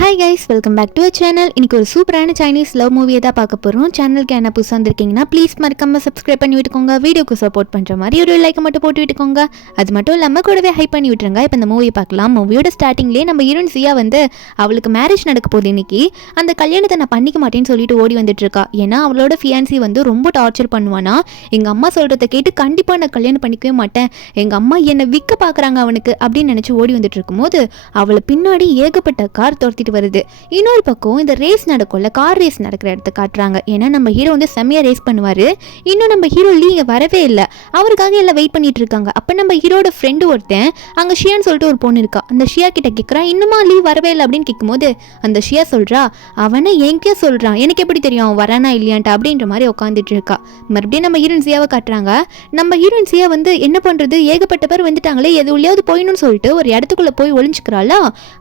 Hi guys, welcome back to a channel. இன்னைக்கு ஒரு சூப்பரான சைனீஸ் லவ் மூவியை தான் பார்க்க போகிறோம். சேனலுக்கு என்ன புதுசாக வந்திருக்கீங்கன்னா ப்ளீஸ் மறக்காம சப்ஸ்கிரைப் பண்ணி விட்டுக்கோங்க. வீடியோக்கு சப்போர்ட் பண்ணுற மாதிரி ஒரு லைக்கை மட்டும் போட்டு விட்டுக்கோங்க. அது மட்டும் இல்லாமல் கூடவே ஹைப் பண்ணி விட்டுருங்க. இப்போ இந்த மூவியை பார்க்கலாம். மூவியோட ஸ்டார்டிங்லேயே நம்ம ஹீரோயின் சியா வந்து அவளுக்கு மேரேஜ் நடக்க போகுது இன்னைக்கு. அந்த கல்யாணத்தை நான் பண்ணிக்க மாட்டேன்னு சொல்லிட்டு ஓடி வந்துட்டு இருக்கா. ஏன்னா அவளோட ஃபியான்சி வந்து ரொம்ப டார்ச்சர் பண்ணுவானா. எங்கள் அம்மா சொல்கிறத கேட்டு கண்டிப்பாக நான் கல்யாணம் பண்ணிக்கவே மாட்டேன், எங்கள் அம்மா என்னை விற்க பார்க்குறாங்க அவனுக்கு அப்படின்னு நினச்சி ஓடி வந்துட்டு இருக்கும்போது அவளை பின்னாடி ஏகப்பட்ட கார் துரத்திட்டு வருது. இன்னொரு பக்கம் இந்த ரேஸ் நடக்கும்ல, கார் ரேஸ் நடக்கிற இடத்த காட்டுறாங்க. ஏன்னா நம்ம ஹீரோ வந்து செம்மையா ரேஸ் பண்ணுவாரு. இன்னும் நம்ம ஹீரோ இங்க வரவே இல்லை, அவருக்காக எல்லாம் வெயிட் பண்ணிட்டு இருக்காங்க. அப்ப நம்ம ஹீரோட ஃப்ரெண்டு ஒருத்தன் அங்க ஷியான்னு சொல்லிட்டு ஒரு பொண்ணு இருக்கா. அந்த ஷியா கிட்ட கேட்கறான், இன்னுமா லீவ் வரவே இல்லை அப்படின்னு கேட்கும்போது அந்த ஷியா சொல்றா, அவனை எங்கே சொல்றான், எனக்கு எப்படி தெரியும் அவன் வரானா இல்லையான்ட்டு அப்படின்ற மாதிரி உட்காந்துட்டு இருக்கா. மறுபடியும் நம்ம ஹீரோயின் சியாவை காட்டுறாங்க. நம்ம ஹீரோயின் சியா வந்து என்ன பண்றது, ஏகப்பட்ட பேர் வந்துட்டாங்களே, எது உள்ளாவது போயிடணும்னு சொல்லிட்டு ஒரு இடத்துக்குள்ள போய் ஒளிஞ்சுக்கிறாளா.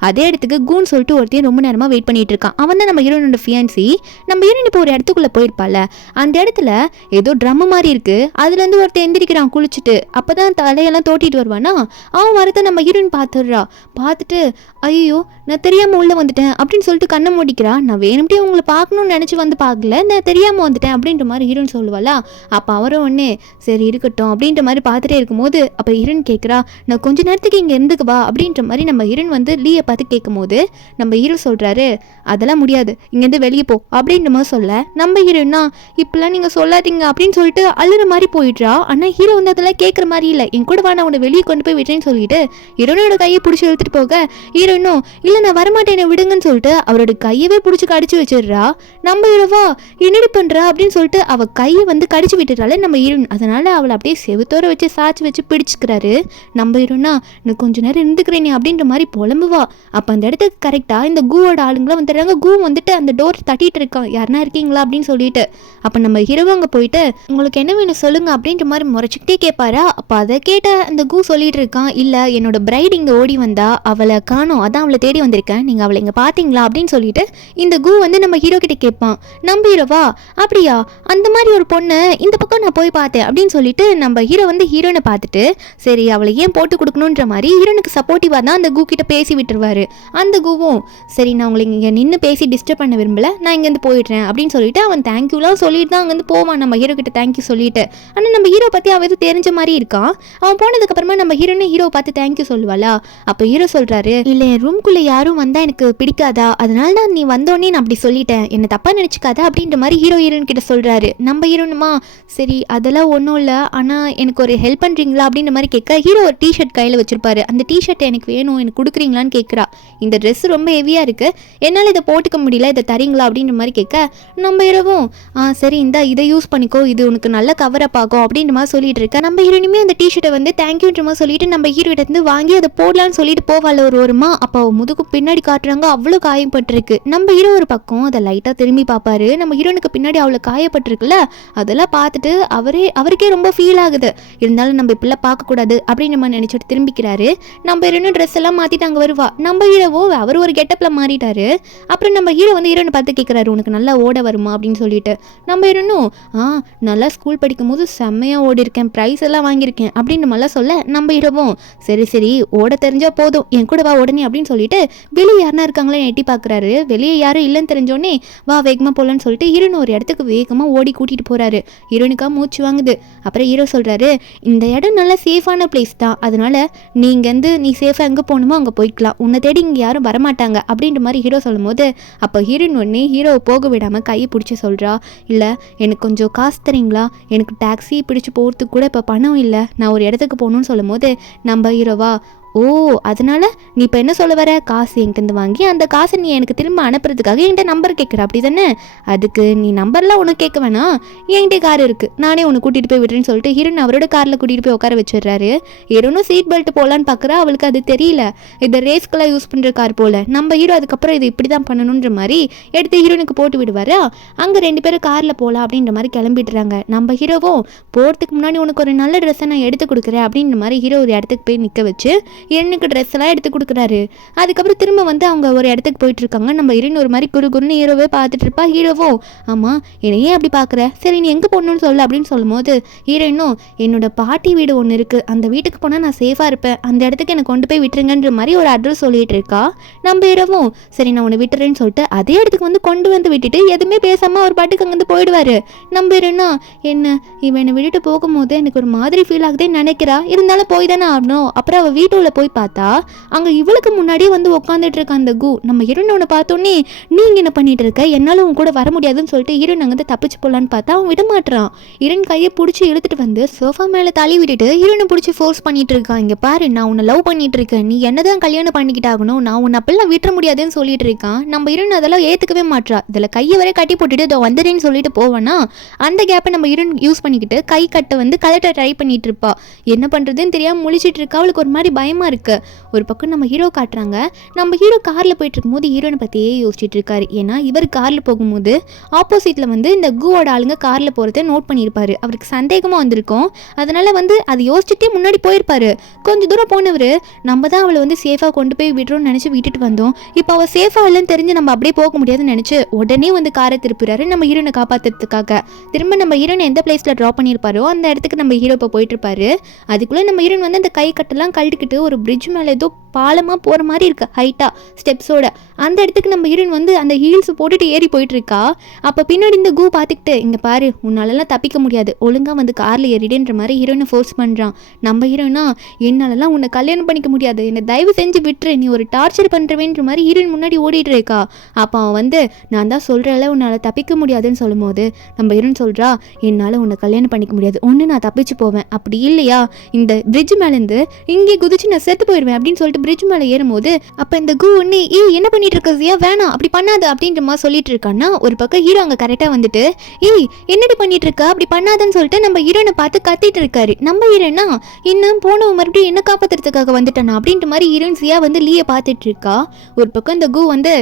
அதே இடத்துக்கு கூன்னு சொல்லிட்டு ஒருத்தையும் ரொம்ப நேரமா வெயிட் பண்ணிட்டு இருக்கான். அவன் தான் நம்ம ஹீரோனோட ஃபியான்சி. நம்ம ஹீரோயின் இப்போ ஒரு இடத்துக்குள்ள போயிருப்பால, அந்த இடத்துல ஏதோ ட்ரம் மாதிரி இருக்கு. அதுல இருந்து ஒருத்தன் எந்திரிக்கிறான் குளிச்சுட்டு. அப்பதான் தலையெல்லாம் தோட்டிட்டு வருவானா. அவன் வரத நம்ம ஹீரோயின் பார்த்துடுறா. பார்த்துட்டு ஐயோ நான் தெரியாம உள்ள வந்துட்டேன் அப்படின்னு சொல்லிட்டு கண்ணை மூடிக்கிறா. நான் வேணும்ட்டே உங்களை பார்க்கணும்னு நினைச்சு வந்து பார்க்கல, நான் தெரியாம வந்துட்டேன் அப்படின்ற மாதிரி ஹீரோயின் சொல்லுவாளா. அப்ப அவரும் ஒன்னே சரி இருக்கட்டும் அப்படின்ற மாதிரி பார்த்துட்டே இருக்கும்போது அப்ப ஹீரோயின் கேட்கிறா, நான் கொஞ்ச நேரத்துக்கு இங்க இருந்துக்குவா அப்படின்ற மாதிரி நம்ம ஹீரோயின் வந்து லீயை பார்த்து கேட்கும் போது நம்ம ஹீரோ சொல்றாரு, அதெல்லாம் முடியாது, இங்கேருந்து வெளியே போ அப்படின்ற மாதிரி சொல்ல நம்ம ஹீரோயினா இப்பெல்லாம் நீங்க சொல்லாதீங்க அப்படின்னு சொல்லிட்டு அழுற மாதிரி போயிடுறா. ஆனா ஹீரோ வந்து அதெல்லாம் கேட்குற மாதிரி இல்லை. என் கூட வா, நான் உன்னை வெளியே கொண்டு போய் விட்டேன்னு சொல்லிட்டு ஹீரோனோட கையை பிடிச்சி இழுத்துட்டு போக ஹீரோயினும் இல்லை நான் வரமாட்டேன் விடுங்கன்னு சொல்லிட்டு அவரோட கையவே பிடிச்சி கடிச்சு வச்சிடுறா. நம்ம ஹீரோவா என்னடி பண்றா அப்படின்னு சொல்லிட்டு அவ கையை வந்து கடிச்சு விட்டுறாள் நம்ம ஹீரோயின். அதனால அவளை அப்படியே செவுத்தோர வச்சு சாச்சு வச்சு பிடிச்சிக்கிறாரு. நம்ம ஹீரோனா நான் கொஞ்ச நேரம் இருந்துக்கிறேனே அப்படின்ற மாதிரி புலம்புவா. அப்ப அந்த இடத்துக்கு கரெக்டா இந்த கூவோட ஆளுங்களாம் வந்துடுறாங்க. கூ வந்துட்டு அந்த டோர் தட்டிட்டு இருக்கான், யாருன்னா இருக்கீங்களா அப்படின்னு சொல்லிட்டு. அப்ப நம்ம ஹீரோவா அங்க போயிட்டு உங்களுக்கு என்ன வேணும் சொல்லுங்க அப்படின்ற மாதிரி முறைச்சிக்கிட்டே கேட்பாரா. அப்ப அதை கேட்ட அந்த கூ சொல்லிட்டு இருக்கான், இல்ல என்னோட பிரைட் இங்க ஓடி வந்தா, அவளை காணோம், அதான் அவளை தேடி வந்திருக்கேன், நீங்க அவளை இங்க பாத்தீங்களா அப்படின்னு சொல்லிட்டு இந்த கூ வந்து நம்ம ஹீரோ கிட்ட கேட்பான். நம்ம ஹீரோவா அப்படியா, அந்த மாதிரி ஒரு பொண்ணு இந்த பக்கம் நான் போய் பார்த்தேன் அப்படின்னு சொல்லிட்டு நம்ம ஹீரோ வந்து ஹீரோனை பார்த்துட்டு சரி அவளை ஏன் போட்டு கொடுக்கணுன்ற மாதிரி ஹீரோனுக்கு சப்போர்ட்டிவா தான் அந்த கூ கிட்ட பேசி விட்டுருவாரு. அந்த கூவும் சரி நான் உங்களை இங்கே நின்று பேசி டிஸ்டர்ப் பண்ண விரும்பல, நான் இங்கேருந்து போயிடுறேன் அப்படின்னு சொல்லிட்டு அவன் தேங்க்யூலாம் சொல்லிட்டு தான் அங்கேருந்து போவான் நம்ம ஹீரோ கிட்ட தேங்க்யூ சொல்லிட்டு. ஆனால் நம்ம ஹீரோ பற்றி அவன் எதுவும் தெரிஞ்ச மாதிரி இருக்கான். அவன் போனதுக்கப்புறமா நம்ம ஹீரோ பார்த்து தேங்க்யூ சொல்லுவாளா. அப்போ ஹீரோ சொல்கிறாரு, இல்லை என் ரூம்குள்ளே யாரும் வந்தால் எனக்கு பிடிக்காதா, அதனால தான் நீ வந்தோடனே நான் அப்படி சொல்லிட்டேன், என்னை தப்பாக நினச்சிக்காதா அப்படின்ற மாதிரி ஹீரோயின் கிட்ட சொல்கிறாரு. நம்ம ஹீரோனுமா சரி அதெல்லாம் ஒன்றும் இல்லை, ஆனால் எனக்கு ஒரு ஹெல்ப் பண்ணுறீங்களா அப்படின்ற மாதிரி கேட்க ஹீரோ ஒரு டிஷர்ட் கையில் வச்சிருப்பாரு. அந்த டிஷர்ட் எனக்கு வேணும், எனக்கு கொடுக்குறீங்களான்னு கேட்குறா. இந்த ட்ரெஸ் ரொம்ப ஹெவியாக இருக்குது, என்னால் இதை போட்டுக்க முடியல, இதை தரீங்களா அப்படின்ற மாதிரி கேட்க நம்ம ஹீரோவும் சரி இதை யூஸ் பண்ணிக்கோ, இது உனக்கு நல்ல கவர் அப் ஆகும் அப்படின்ற மாதிரி சொல்லிட்டு இருக்க. நம்ம ஹீரோனுமே அந்த டிஷர்ட்டை வந்து தேங்க்யூன்ற மாதிரி சொல்லிட்டு நம்ம ஹீரோ இருந்து வாங்கி அதை போடலான்னு சொல்லிட்டு போவாள் ஒரு ஓரமா. அப்போ முதுகு பின்னாடி காட்டுறாங்க, அவ்வளோ காயப்பட்டிருக்கு. நம்ம ஹீரோ ஒரு பக்கம் அதை லைட்டாக திரும்பி பார்ப்பாரு. நம்ம ஹீரோனுக்கு பின்னாடி அவ்வளோ காயப்பட்டிருக்குல்ல, அதெல்லாம் பார்த்துட்டு அவருக்கே ரொம்ப ஃபீல் ஆகுது. இருந்தாலும் நம்ம இப்பெல்லாம் பார்க்கக்கூடாது அப்படின்னு நம்ம நினைச்சிட்டு திரும்பிக்கிறாரு. நம்ம ஹீரோனும் ட்ரெஸ் எல்லாம் மாற்றிட்டு அங்கே வருவா. நம்ம ஹீரோவோ அவர் ஒரு கெட்டப்பில் மாறிட்டாரு. அப்புறம் நம்ம ஹீரோ வந்து ஹீரோனை பார்த்து கேட்குறாரு, உனக்கு நல்லா ஓட வருமா அப்படின்னு சொல்லிட்டு. நம்ம ஹீரோனும் நல்லா ஸ்கூல் படிக்கும் போது செம்மையாக ஓடி இருக்கேன், ப்ரைஸ் எல்லாம் வாங்கியிருக்கேன் அப்படின்னு நம்மளாம் சொல்ல நம்ம ஹீரோவும் சரி ஓட தெரிஞ்சா போதும், என் கூட வா உடனே அப்படின்னு சொல்லிட்டு வெளியே யாருனா இருக்காங்களே எட்டி பார்க்குறாரு. வெளியே யாரும் இல்லைன்னு தெரிஞ்சோடனே வா வேகமாக போகலான்னு சொல்லிட்டு ஹீரோனை ஒரு இடத்துக்கு வேகமாக ஓடி கூட்டிகிட்டு போகிறாரு. ஹீரோனுக்காக மூச்சு வாங்குது. அப்புறம் ஹீரோ சொல்கிறாரு, இந்த இடம் நல்லா சேஃபான பிளேஸ் தான், அதனால நீ சேஃபாக எங்கே போகணுமோ அங்கே போய்க்கலாம், உன்னை தேடி இங்கே யாரும் வரமாட்டாங்க அப்படின்ற மாதிரி ஹீரோ சொல்லும் போது அப்போ ஹீரோயின் ஒன்னே ஹீரோவை போக விடாமல் கையை பிடிச்சி சொல்கிறா, இல்லை எனக்கு கொஞ்சம் காசு தரீங்களா, எனக்கு டாக்ஸி பிடிச்சி போகிறதுக்கு கூட இப்போ பணம் இல்லை, நான் ஒரு இடத்துக்கு போகணுன்னு சொல்லும் போது நம்ம ஹீரோவா ஓ அதனால நீ இப்போ என்ன சொல்ல வர, காசு என்கிட்ட வாங்கி அந்த காசை நீ எனக்கு திரும்ப அனுப்புறதுக்காக என்கிட்ட நம்பர் கேட்குற அப்படி தானே, அதுக்கு நீ நம்பர்லாம் உனக்கு கேட்க வேணாம், என்கிட்ட கார் இருக்குது, நானே உன்னை கூட்டிகிட்டு போய் விடுறேன்னு சொல்லிட்டு ஹீரோன் அவரோட காரில் கூட்டிகிட்டு போய் உட்கார வச்சிடுறாரு. ஹீரோனும் சீட் பெல்ட் போகலான்னு பார்க்குறா, அவளுக்கு அது தெரியல, இதை ரேஸ்க்கெல்லாம் யூஸ் பண்ணுற கார் போல். நம்ம ஹீரோ அதுக்கப்புறம் இது இப்படி தான் பண்ணணுன்ற மாதிரி எடுத்து ஹீரோனுக்கு போட்டு விடுவாரா. அங்கே 2 பேரும் காரில் போகலாம் அப்படின்ற மாதிரி கிளம்பிடுறாங்க. நம்ம ஹீரோவும் போகிறதுக்கு முன்னாடி உனக்கு ஒரு நல்ல ட்ரெஸ்ஸை நான் எடுத்து கொடுக்குறேன் அப்படின்ற மாதிரி ஹீரோ ஒரு இடத்துக்கு போய் நிற்க வச்சு ஹீரோனுக்கு ட்ரெஸ் எல்லாம் எடுத்து கொடுக்குறாரு. அதுக்கப்புறம் திரும்ப வந்து அவங்க ஒரு இடத்துக்கு போயிட்டு இருக்காங்க. நம்ம ஹீரோயின் ஒரு மாதிரி குறுகுறுன்னு ஹீரோவே பார்த்துட்டு இருப்பா. ஹீரோவோ ஆமாம் என்னையே அப்படி பார்க்குற, சரி நீ எங்கே போகணும்னு சொல்லு அப்படின்னு சொல்லும் போது ஹீரோயினும் என்னோட பாட்டி வீடு ஒன்று இருக்குது, அந்த வீட்டுக்கு போனால் நான் சேஃபாக இருப்பேன், அந்த இடத்துக்கு என்னை கொண்டு போய் விட்டுருங்கன்ற மாதிரி ஒரு அட்ரஸ் சொல்லிட்டு இருக்கா. நம்ம ஹீரோவும் சரி நான் உன்னை விட்டுறேன்னு சொல்லிட்டு அதே இடத்துக்கு வந்து கொண்டு வந்து விட்டுட்டு எதுவுமே பேசாமல் ஒரு பாட்டுக்கு அங்கேருந்து போயிடுவார். நம்ம ஹீரோனா என்ன இவன் என்னை விட்டுட்டு போகும்போது எனக்கு ஒரு மாதிரி ஃபீல் ஆகுதுன்னு நினைக்கிறா, இருந்தாலும் போய் தானே ஆகணும். அப்புறம் அவள் வீட்டுள்ள போய் பார்த்தா அங்கே இவளுக்கு முன்னாடியே வந்து உட்காந்துட்டு இருக்க அந்த கு. நம்ம ஹீரோனை பார்த்தோன்னே நீங்க என்ன பண்ணிட்டு இருக்க, என்னால உன் கூட வர முடியாதுன்னு சொல்லிட்டு ஹீரோன் அங்கே தப்பிச்சு போலான்னு பார்த்தா அவன் விட மாட்டான். ஹீரோன் கையை பிடிச்சி இழுத்துட்டு வந்து சோஃபா மேலே தள்ளி விட்டுட்டு ஹீரோனை பிடிச்சி ஃபோர்ஸ் பண்ணிட்டு இருக்கான். இங்கே பாரு நான் உன்னை லவ் பண்ணிட்டு இருக்கேன், நீ என்னதான் கல்யாணம் பண்ணிக்கிட்டு ஆகணும், நான் உன்னை அப்பெல்லாம் விட்டுற முடியாதுன்னு சொல்லிட்டு இருக்கான். நம்ம ஹீரோன் அதெல்லாம் ஏற்றுக்கவே மாட்டா. இதில் கையை வரை கட்டி போட்டுட்டு இதோ வந்துடுன்னு சொல்லிட்டு போவேன்னா அந்த கேப்பை நம்ம ஹீரோன் யூஸ் பண்ணிக்கிட்டு கை கட்டை வந்து கலட்ட ட்ரை பண்ணிட்டு இருப்பா. என்ன பண்ணுறதுன்னு தெரியாமல் முழிச்சிட்டு இருக்கா. அவளுக்கு ஒரு மாதிரி பயமாக இருக்கு. ஒரு பக்கம் நம்ம ஹீரோ காட்டுறாங்க. நம்ம ஹீரோ காரில் போயிட்டு இருக்கும்போது ஹீரோனை பற்றியே யோசிச்சுட்டு இருக்காரு. ஏன்னா இவர் காரில் போகும்போது ஆப்போசிட்டில் வந்து இந்த குவோட ஆளுங்க காரில் போகிறத நோட் பண்ணியிருப்பாரு. அவருக்கு சந்தேகமாக வந்திருக்கும். அதனால் வந்து அதை யோசிச்சுட்டே முன்னாடி போயிருப்பாரு. கொஞ்சம் தூரம் போனவர் நம்ம தான் அவளை வந்து சேஃபாக கொண்டு போய் விடுறோம்னு நினச்சி விட்டுட்டு வந்தோம், இப்போ அவள் சேஃபாக இல்லைன்னு தெரிஞ்சு நம்ம அப்படியே போக முடியாதுன்னு நினச்சி உடனே வந்து காரை திருப்புறாரு நம்ம ஹீரோனை காப்பாற்றுறதுக்காக. திரும்ப நம்ம ஹீரோனை எந்த பிளேஸில் ட்ராப் பண்ணியிருப்பாரோ அந்த இடத்துக்கு நம்ம ஹீரோ இப்போ போயிட்டு இருப்பாரு. அதுக்குள்ளே நம்ம ஹீரோன் வந்து அந்த கை கட்டெல்லாம் கழட்டிக்கிட்டு ஒரு பிரிட்ஜ் மேலே ஏதோ பாலமாக போகிற மாதிரி இருக்கு ஹைட்டாக ஸ்டெப்ஸோட. அந்த இடத்துக்கு நம்ம ஹீரோயின் வந்து அந்த ஹீல்ஸ் போட்டுட்டு ஏறி போயிட்டு இருக்கா. அப்போ பின்னாடி இந்த கு பார்த்துக்கிட்டு இங்கே பாரு உன்னாலலாம் தப்பிக்க முடியாது, ஒழுங்காக வந்து காரில் ஏறிடுன்ற மாதிரி ஹீரோயினை ஃபோர்ஸ் பண்ணுறான். நம்ம ஹீரோயினா என்னாலலாம் உன்னை கல்யாணம் பண்ணிக்க முடியாது, என்னை தயவு செஞ்சு விட்டுரு, நீ ஒரு டார்ச்சர் பண்ணுறவேன்ற மாதிரி ஹீரோயின் முன்னாடி ஓடிட்டு இருக்கா. அப்போ அவன் வந்து நான் தான் சொல்கிறேன்ல உன்னால் தப்பிக்க முடியாதுன்னு சொல்லும் போது நம்ம ஹீரோயின் சொல்கிறா என்னால் உன்னை கல்யாணம் பண்ணிக்க முடியாது, ஒன்று நான் தப்பிச்சு போவேன், அப்படி இல்லையா இந்த பிரிட்ஜ் மேலேருந்து இங்கே குதிச்சு நான் செத்து போயிடுவேன் அப்படின்னு சொல்லிட்டு பிரிட்ஜ் மேலே ஏறும்போது அப்போ இந்த கு ஒன்று என்ன பண்ணிட்டு இருக்கியா, வேணாம் அப்படி பண்ணாது அப்படின்ற மாதிரி சொல்லிட்டு இருக்கான்னா ஒரு பக்கம் ஹீரோ அங்கே கரெக்டாக வந்துட்டு என்னடி பண்ணிட்டு இருக்கா அப்படி பண்ணாதுன்னு சொல்லிட்டு நம்ம ஹீரோனை பார்த்து கத்திட்டு இருக்காரு. நம்ம ஹீரோனா இன்னும் போனவன் மறுபடியும் என்ன காப்பாற்றுறதுக்காக வந்துட்டானா அப்படின்ற மாதிரி ஹீரோயின்ஸியா வந்து லீயை பார்த்துட்டு இருக்கா. ஒரு பக்கம் இந்த கு வந்து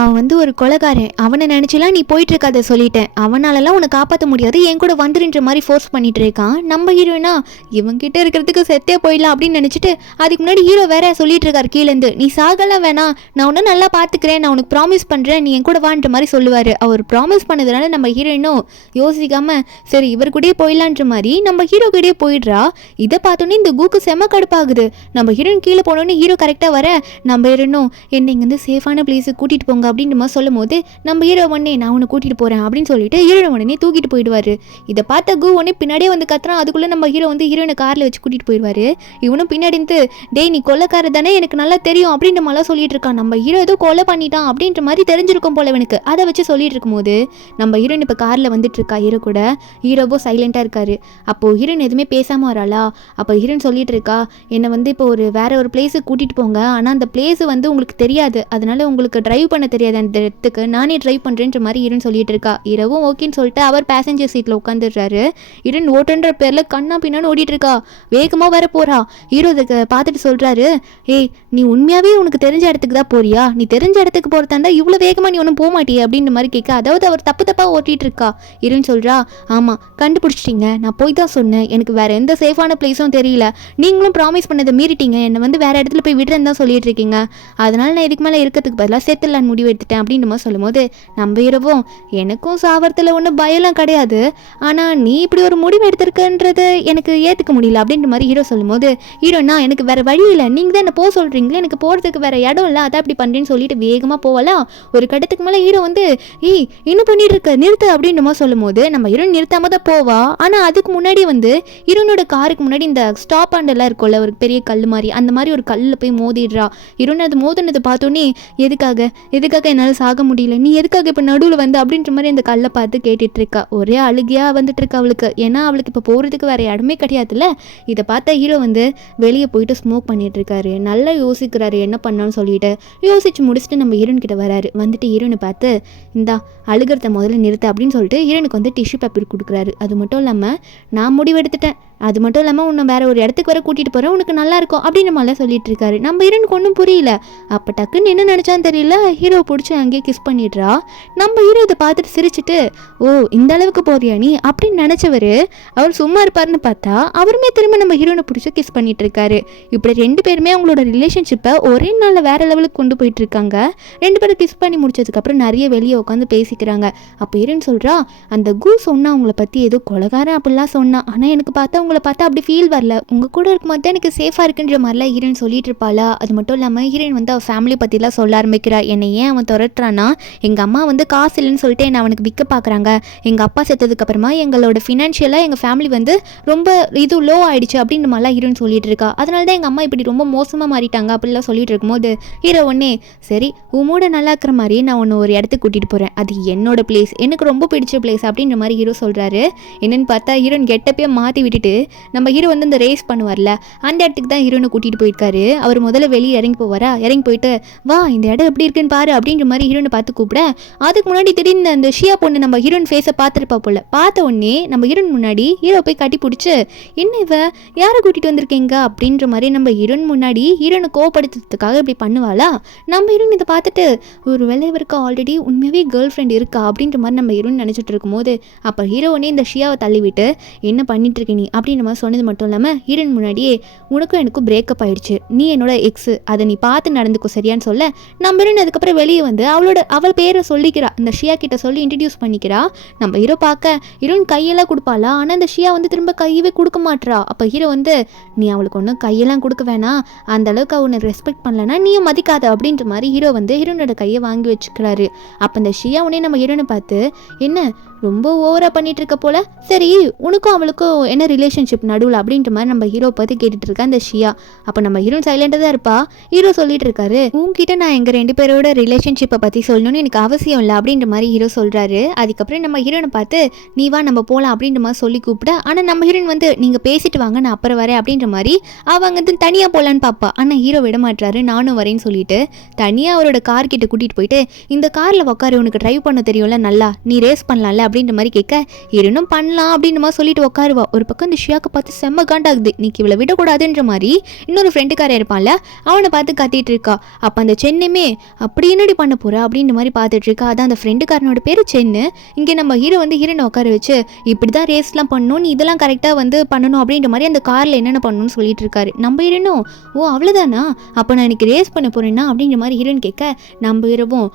அவன் வந்து ஒரு கொலைகாரன், அவனை நினைச்சலாம் நீ போயிட்டு இருக்காத சொல்லிட்டேன், அவனாலலாம் உன்னை காப்பாற்ற முடியாது, என் கூட வந்துருன்ற மாதிரி ஃபோர்ஸ் பண்ணிட்டு இருக்கான். நம்ம ஹீரோனா இவன் கிட்ட இருக்கிறதுக்கு செத்தே போயிடலாம் அப்படின்னு நினைச்சிட்டு அதுக்கு முன்னாடி ஹீரோ வேற சொல்லிட்டு இருக்காரு கீழேருந்து நீ சாகலாம் வேணாம், நான் உன்ன நல்லா பார்த்துக்கிறேன், நான் உனக்கு ப்ராமிஸ் பண்ணுறேன், நீ என் கூட வான்ற மாதிரி சொல்லுவார். அவர் ப்ராமிஸ் பண்ணதுனால நம்ம ஹீரோயினும் யோசிக்காம சரி இவர் கூடயே போயிடலான்ற மாதிரி நம்ம ஹீரோ கூடயே போயிடுறா. இதை பார்த்தோன்னே இந்த கூக்கு செம கடுப்பாகுது. நம்ம ஹீரோயின் கீழே போனோன்னே ஹீரோ கரெக்டாக வர நம்ம ஹீரோனும் என்ன இங்கேருந்து சேஃபான பிளேஸுக்கு கூட்டிகிட்டு போங்க அப்படின்ற மாதிரி சொல்லும் போது நம்ம ஹீரோ உடனே நான் உன்னை கூட்டிகிட்டு போகிறேன் அப்படின்னு சொல்லிட்டு ஹீரோ உடனே தூக்கிட்டு போயிடுவார். இதை பார்த்த கு உடனே பின்னாடியே வந்து கத்துறான். அதுக்குள்ளே நம்ம ஹீரோ வந்து ஹீரோனை காரில் வச்சு கூட்டிகிட்டு போயிடுவார். இவனும் பின்னாடி இருந்து டேய் நீ கொலைக்கார தானே எனக்கு நல்லா தெரியும் அப்படின்ற மாதிரிலாம் சொல்லிட்டு இருக்கான். நம்ம ஹீரோ ஏதோ கொலை பண்ணிட்டான் அப்படின்ற மாதிரி தெரிஞ்சிருக்கும் போல எனக்கு. அதை வச்சு சொல்லிட்டு இருக்கும்போது நம்ம ஹீரோயின் இப்போ காரில் வந்துட்டு இருக்கா ஹீரோ கூட. ஹீரோவோ சைலண்டாக இருக்காரு. அப்போது ஹீரோயின் எதுவுமே பேசாமல் வராளா. அப்போ ஹீரோயின் சொல்லிட்டு இருக்கா என்னை வந்து இப்போ வேற ஒரு பிளேஸுக்கு கூட்டிகிட்டு போங்க, ஆனால் அந்த பிளேஸ் வந்து உங்களுக்கு தெரியாது, அதனால உங்களுக்கு டிரைவ் பண்ண தெரியாது, அந்த இடத்துக்கு நானே டிரைவ் பண்ணுறேன்ற மாதிரி ஹீரோயின் சொல்லிட்டு இருக்கா. ஹீரோவும் ஓகேன்னு சொல்லிட்டு அவர் பேசஞ்சர் சீட்டில் உட்காந்துடுறாரு. ஹீரோயின் ஓட்டுன்ற பேரில் கண்ணா பின்னான்னு ஓடிட்டு இருக்கா, வேகமாக வர போறா. ஹீரோ இதை பார்த்துட்டு சொல்கிறாரு நீ உண்மையாகவே உனக்கு தெரிஞ்ச இடத்துக்கு தான் போறியா, நீ தெரிஞ்ச இடத்துக்கு போகிறதா இருந்தால் இவ்வளோ வேகமாக நீ ஒன்றும் போக மாட்டியே அப்படின்ற மாதிரி கேட்க. அதாவது அவர் தப்பாக ஓட்டிகிட்டு இருக்கா. ஹீரோயின் சொல்கிறா ஆமாம் கண்டுபிடிச்சிட்டிங்க, நான் போய் தான் சொன்னேன், எனக்கு வேறு எந்த சேஃபான பிளேஸும் தெரியல, நீங்களும் ப்ராமிஸ் பண்ணதை மீறிட்டீங்க, என்னை வந்து வேறு இடத்துல போய் விடுறேன்னு தான் சொல்லிட்டு இருக்கீங்க, அதனால நான் இதுக்கு மேலே இருக்கிறதுக்கு பதிலாக செத்துலான்னு முடிவு எடுத்துட்டேன் அப்படின்ற மாதிரி சொல்லும் போது நம்ம ஹீரோவும் எனக்கும் சாவரத்தில் ஒன்றும் பயம்லாம் கிடையாது, ஆனால் நீ இப்படி ஒரு முடிவு எடுத்திருக்கன்றது எனக்கு ஏற்றுக்க முடியல அப்படின்ற மாதிரி ஹீரோ சொல்லும் போது ஹீரோனா எனக்கு வேறு வழி இல்லை, நீங்கள் தான் என்ன போக சொல்கிறீங்களே, எனக்கு போகிறதுக்கு வேறு இடம் இல்லை, அதான் இப்படி பண்ணுறேன்னு சொல்லிட்டு வேகமாக போகலாம். ஒரு கட்டத்துக்கு மேலே ஹீரோ வந்து என்ன பண்ணிட்டு இருக்க நிறுத்து அப்படின்ற மாதிரி சொல்லும் போது நம்ம ஹீரோ நிறுத்தாம தான் போவா. ஆனால் அதுக்கு முன்னாடி வந்து ஹீரோனோட காருக்கு முன்னாடி இந்த ஸ்டாப் ஆண்டெல்லாம் இருக்கும்ல ஒரு பெரிய கல் மாதிரி, அந்த மாதிரி ஒரு கல்லில் போய் மோதிடுறா. ஹீரோன் அது மோதினதை பார்த்தோன்னே எதுக்காக என்னால் சாக முடியல, நீ எதுக்காக இப்போ நடுவில் வந்து அப்படின்ற மாதிரி அந்த கல்லை பார்த்து கேட்டுட்டு இருக்கா. ஒரே அழுகையாக வந்துட்டு இருக்கா அவளுக்கு. ஏன்னா அவளுக்கு இப்போ போகிறதுக்கு வேற இடமே கிடையாதுல்ல. இதை பார்த்த ஹீரோ வந்து வெளியே போயிட்டு ஸ்மோக் பண்ணிட்டு இருக்காரு. நல்லா யோசிக்கிறாரு என்ன பண்ணான்னு சொல்லிட்டு. யோசிச்சு முடிச்சுட்டு நம்ம ஹீரோன் கிட்ட வராரு. வந்துட்டு ஹீரோனை பார்த்து இந்தா அழுகிறத முதல்ல நிறுத்த அப்படின்னு சொல்லிட்டு ஹீரோனுக்கு வந்து டிஷ்யூ பேப்பர் கொடுக்குறாரு. அது மட்டும் இல்லாமல் நான் முடிவெடுத்துட்டேன், அது மட்டும் இல்லாமல் உன்னை வேற ஒரு இடத்துக்கு வர கூட்டிகிட்டு போகிறேன், உனக்கு நல்லா இருக்கும் அப்படின்ற மாதிரிலாம் சொல்லிட்டு இருக்காரு. நம்ம ஹீரோனுக்கு ஒன்றும் புரியல. அப்போ டக்குன்னு என்ன நினச்சான்னு தெரியல, ஹீரோ பிடிச்சி அங்கேயே கிஸ் பண்ணிடுறா. நம்ம ஹீரோ இதை பார்த்துட்டு சிரிச்சுட்டு, ஓ இந்த அளவுக்கு போறியா நீ அப்படின்னு நினச்சவர் அவர் சும்மா இருப்பாருன்னு பார்த்தா அவருமே திரும்ப நம்ம ஹீரோனை பிடிச்சி கிஸ் பண்ணிட்டு இருக்காரு. இப்படி 2 பேருமே அவங்களோட ரிலேஷன்ஷிப்பை ஒரே நாளில் வேற லெவலுக்கு கொண்டு போயிட்டு இருக்காங்க. 2 பேரும் கிஸ் பண்ணி முடிச்சதுக்கப்புறம் நிறைய வெளியே உட்காந்து பேசிக்கிறாங்க. அப்போ ஹீரோன்னு சொல்கிறா, அந்த கூ சொன்னா அவங்கள பற்றி ஏதோ கொலகாரன் அப்படிலாம் சொன்னா, ஆனால் எனக்கு பார்த்தா உங்களை பார்த்தா அப்படி ஃபீல் வரல, உங்கள் கூட இருக்கும்போது தான் எனக்கு சேஃபாக இருக்குன்ற மாதிரிலாம் ஹீரோயின் சொல்லிட்டு இருப்பாளா. அது மட்டும் இல்லாமல் ஹீரோயின் வந்து அவள் ஃபேமிலி பற்றிலாம் சொல்ல ஆரம்பிக்கிறா. என்னை ஏன் அவன் துரட்டுறான்னா, எங்கள் அம்மா வந்து காசு இல்லைன்னு சொல்லிட்டு என்னை அவனுக்கு விற்க பார்க்குறாங்க. எங்கள் அப்பா செத்ததுக்கப்புறமா எங்களோட ஃபினான்ஷியலாக எங்கள் ஃபேமிலி வந்து ரொம்ப இது லோ ஆயிடுச்சு அப்படின்ற மாதிரிலாம் ஹீரோயின் சொல்லிட்டு இருக்கா. அதனால தான் எங்கள் அம்மா இப்படி ரொம்ப மோசமாக மாறிட்டாங்க அப்படிலாம் சொல்லிட்டு இருக்கும்போது ஹீரோ ஒன்னே, சரி உன் மூட நல்லா இருக்கிற மாதிரி நான் ஒன்று ஒரு இடத்துக்கு கூட்டிகிட்டு போகிறேன், அது என்னோட பிளேஸ், எனக்கு ரொம்ப பிடிச்ச பிளேஸ் அப்படின்ற மாதிரி ஹீரோ சொல்கிறாரு. என்னென்னு பார்த்தா ஹீரோயின் கெட்டப்பே மாற்றி விட்டுட்டு நம்ம ஹீரோ வந்து இந்த ரேஸ் பண்ணுவார்ல அந்த இடத்துக்கு தான் ஹீரோனை கூட்டிகிட்டு போயிருக்காரு. அவர் முதல்ல வெளியே இறங்கி போவாரா, இறங்கி போயிட்டு வா இந்த இடம் எப்படி இருக்குன்னு பாரு அப்படின்ற மாதிரி ஹீரோனை பார்த்து கூப்பிட, அதுக்கு முன்னாடி திடீர்னு அந்த ஷியா பொண்ணு நம்ம ஹீரோயின் ஃபேஸை பார்த்துருப்பா போல. பார்த்த உடனே நம்ம ஹீரோயின் முன்னாடி ஹீரோ போய் கட்டி பிடிச்சி, என்ன இவ யாரை கூட்டிகிட்டு வந்திருக்கீங்க அப்படின்ற மாதிரி நம்ம ஹீரோயின் முன்னாடி ஹீரோனை கோவப்படுத்துறதுக்காக இப்படி பண்ணுவாளா. நம்ம ஹீரோயின் இதை பார்த்துட்டு ஒரு வேலை இவருக்கு ஆல்ரெடி உண்மையாகவே கேர்ள் ஃப்ரெண்ட் இருக்கா அப்படின்ற மாதிரி நம்ம ஹீரோயின் நினச்சிட்டு இருக்கும்போது அப்போ ஹீரோனே இந்த ஷியாவை தள்ளிவிட்டு என்ன பண்ணிட்டு இருக்க நீ அப்படின்ற மாதிரி சொன்னது மட்டும் இல்லாமல் ஹீரோயின் முன்னாடியே உனக்கும் எனக்கும் பிரேக்கப் ஆயிடுச்சு, நீ என்னோட எக்ஸு, அதை நீ பார்த்து நடந்துக்கோ சரியான்னு சொல்ல, நம்ம ஹீரோயின் அதுக்கப்புறம் வெளியே வந்து அவள் பேரை சொல்லிக்கிறா, இந்த ஷியா கிட்ட சொல்லி இன்ட்ரடியூஸ் பண்ணிக்கிறா. நம்ம ஹீரோ பார்க்க ஹீரோயின் கையெல்லாம் கொடுப்பாளா, ஆனால் இந்த ஷியா வந்து திரும்ப கையவே கொடுக்க மாட்றா. அப்போ ஹீரோ வந்து நீ அவளுக்கு ஒன்றும் கையெல்லாம் கொடுக்க வேணாம், அந்த அளவுக்கு அவனை ரெஸ்பெக்ட் பண்ணலன்னா நீயும் மதிக்காத அப்படின்ற மாதிரி ஹீரோ வந்து ஹீரோனோட கையை வாங்கி வச்சுக்கிறாரு. அப்போ இந்த ஷியா உடனே நம்ம ஹீரோனை பார்த்து, என்ன ரொம்ப ஓவராக பண்ணிட்டு இருக்க போல, சரி உனக்கும் அவளுக்கும் என்ன ரிலேஷன்ஷிப் நடுவில் அப்படின்ற மாதிரி நம்ம ஹீரோ பார்த்து கேட்டுட்டு இருக்கா இந்த ஷியா. அப்போ நம்ம ஹீரோ சைலண்டாக தான் இருப்பா. ஹீரோ சொல்லிட்டு இருக்காரு, உங்ககிட்ட நான் எங்கள் 2 பேரோட ரிலேஷன்ஷிப்பை பற்றி சொல்லணும்னு எனக்கு அவசியம் இல்லை அப்படின்ற மாதிரி ஹீரோ சொல்கிறாரு. அதுக்கப்புறம் நம்ம ஹீரோனை பார்த்து நீ வா நம்ம போகலாம் அப்படின்ற மாதிரி சொல்லி கூப்பிட, ஆனால் நம்ம ஹீரோயின் வந்து நீங்கள் பேசிட்டு வாங்க நான் அப்புறம் வரேன் அப்படின்ற மாதிரி அவங்க வந்து தனியாக போகலான்னு பார்ப்பா. ஆனால் ஹீரோ விட மாட்டாரு, நானும் வரேன்னு சொல்லிட்டு தனியாக அவரோட கார் கிட்ட கூட்டிகிட்டு போயிட்டு இந்த காரில் உட்காரு, உனக்கு ட்ரைவ் பண்ண தெரியும்ல நல்லா, நீ ரேஸ் பண்ணலாம்ல அப்படின்ற மாதிரி கேட்க, ஹீரோனும் பண்ணலாம் அப்படின்ற மாதிரி சொல்லிட்டு உட்காருவா. ஒரு பக்கம் இந்த ஷியாக்கு பார்த்து செம்ம காண்டாகுது, நீக்கு இவளை விடக்கூடாதுன்ற மாதிரி இன்னொரு ஃப்ரெண்டுக்காரன் இருப்பான்ல அவனை பார்த்து கத்திட்டு இருக்கா. அப்போ அந்த சென்னுமே அப்படி என்னடி பண்ண போறா அப்படின்ற மாதிரி பார்த்துட்டு இருக்கா. அதான் அந்த ஃப்ரெண்டுக்காரனோட பேர் சென்னு. இங்கே நம்ம ஹீரோ வந்து ஹீரோனை உட்கார வச்சு இப்படி தான் ரேஸ்லாம் பண்ணணும், நீ இதெல்லாம் கரெக்டாக வந்து பண்ணணும் அப்படின்ற மாதிரி அந்த காரில் என்னென்ன பண்ணணும்னு சொல்லிட்டு இருக்காரு. நம்ம ஹீரோனும் ஓ அவ்வளோதானா, அப்போ நான் எனக்கு ரேஸ் பண்ண போறேன்னா அப்படின்ற மாதிரி ஹீரோன் கேட்க, நம்ம ஹீரோவும்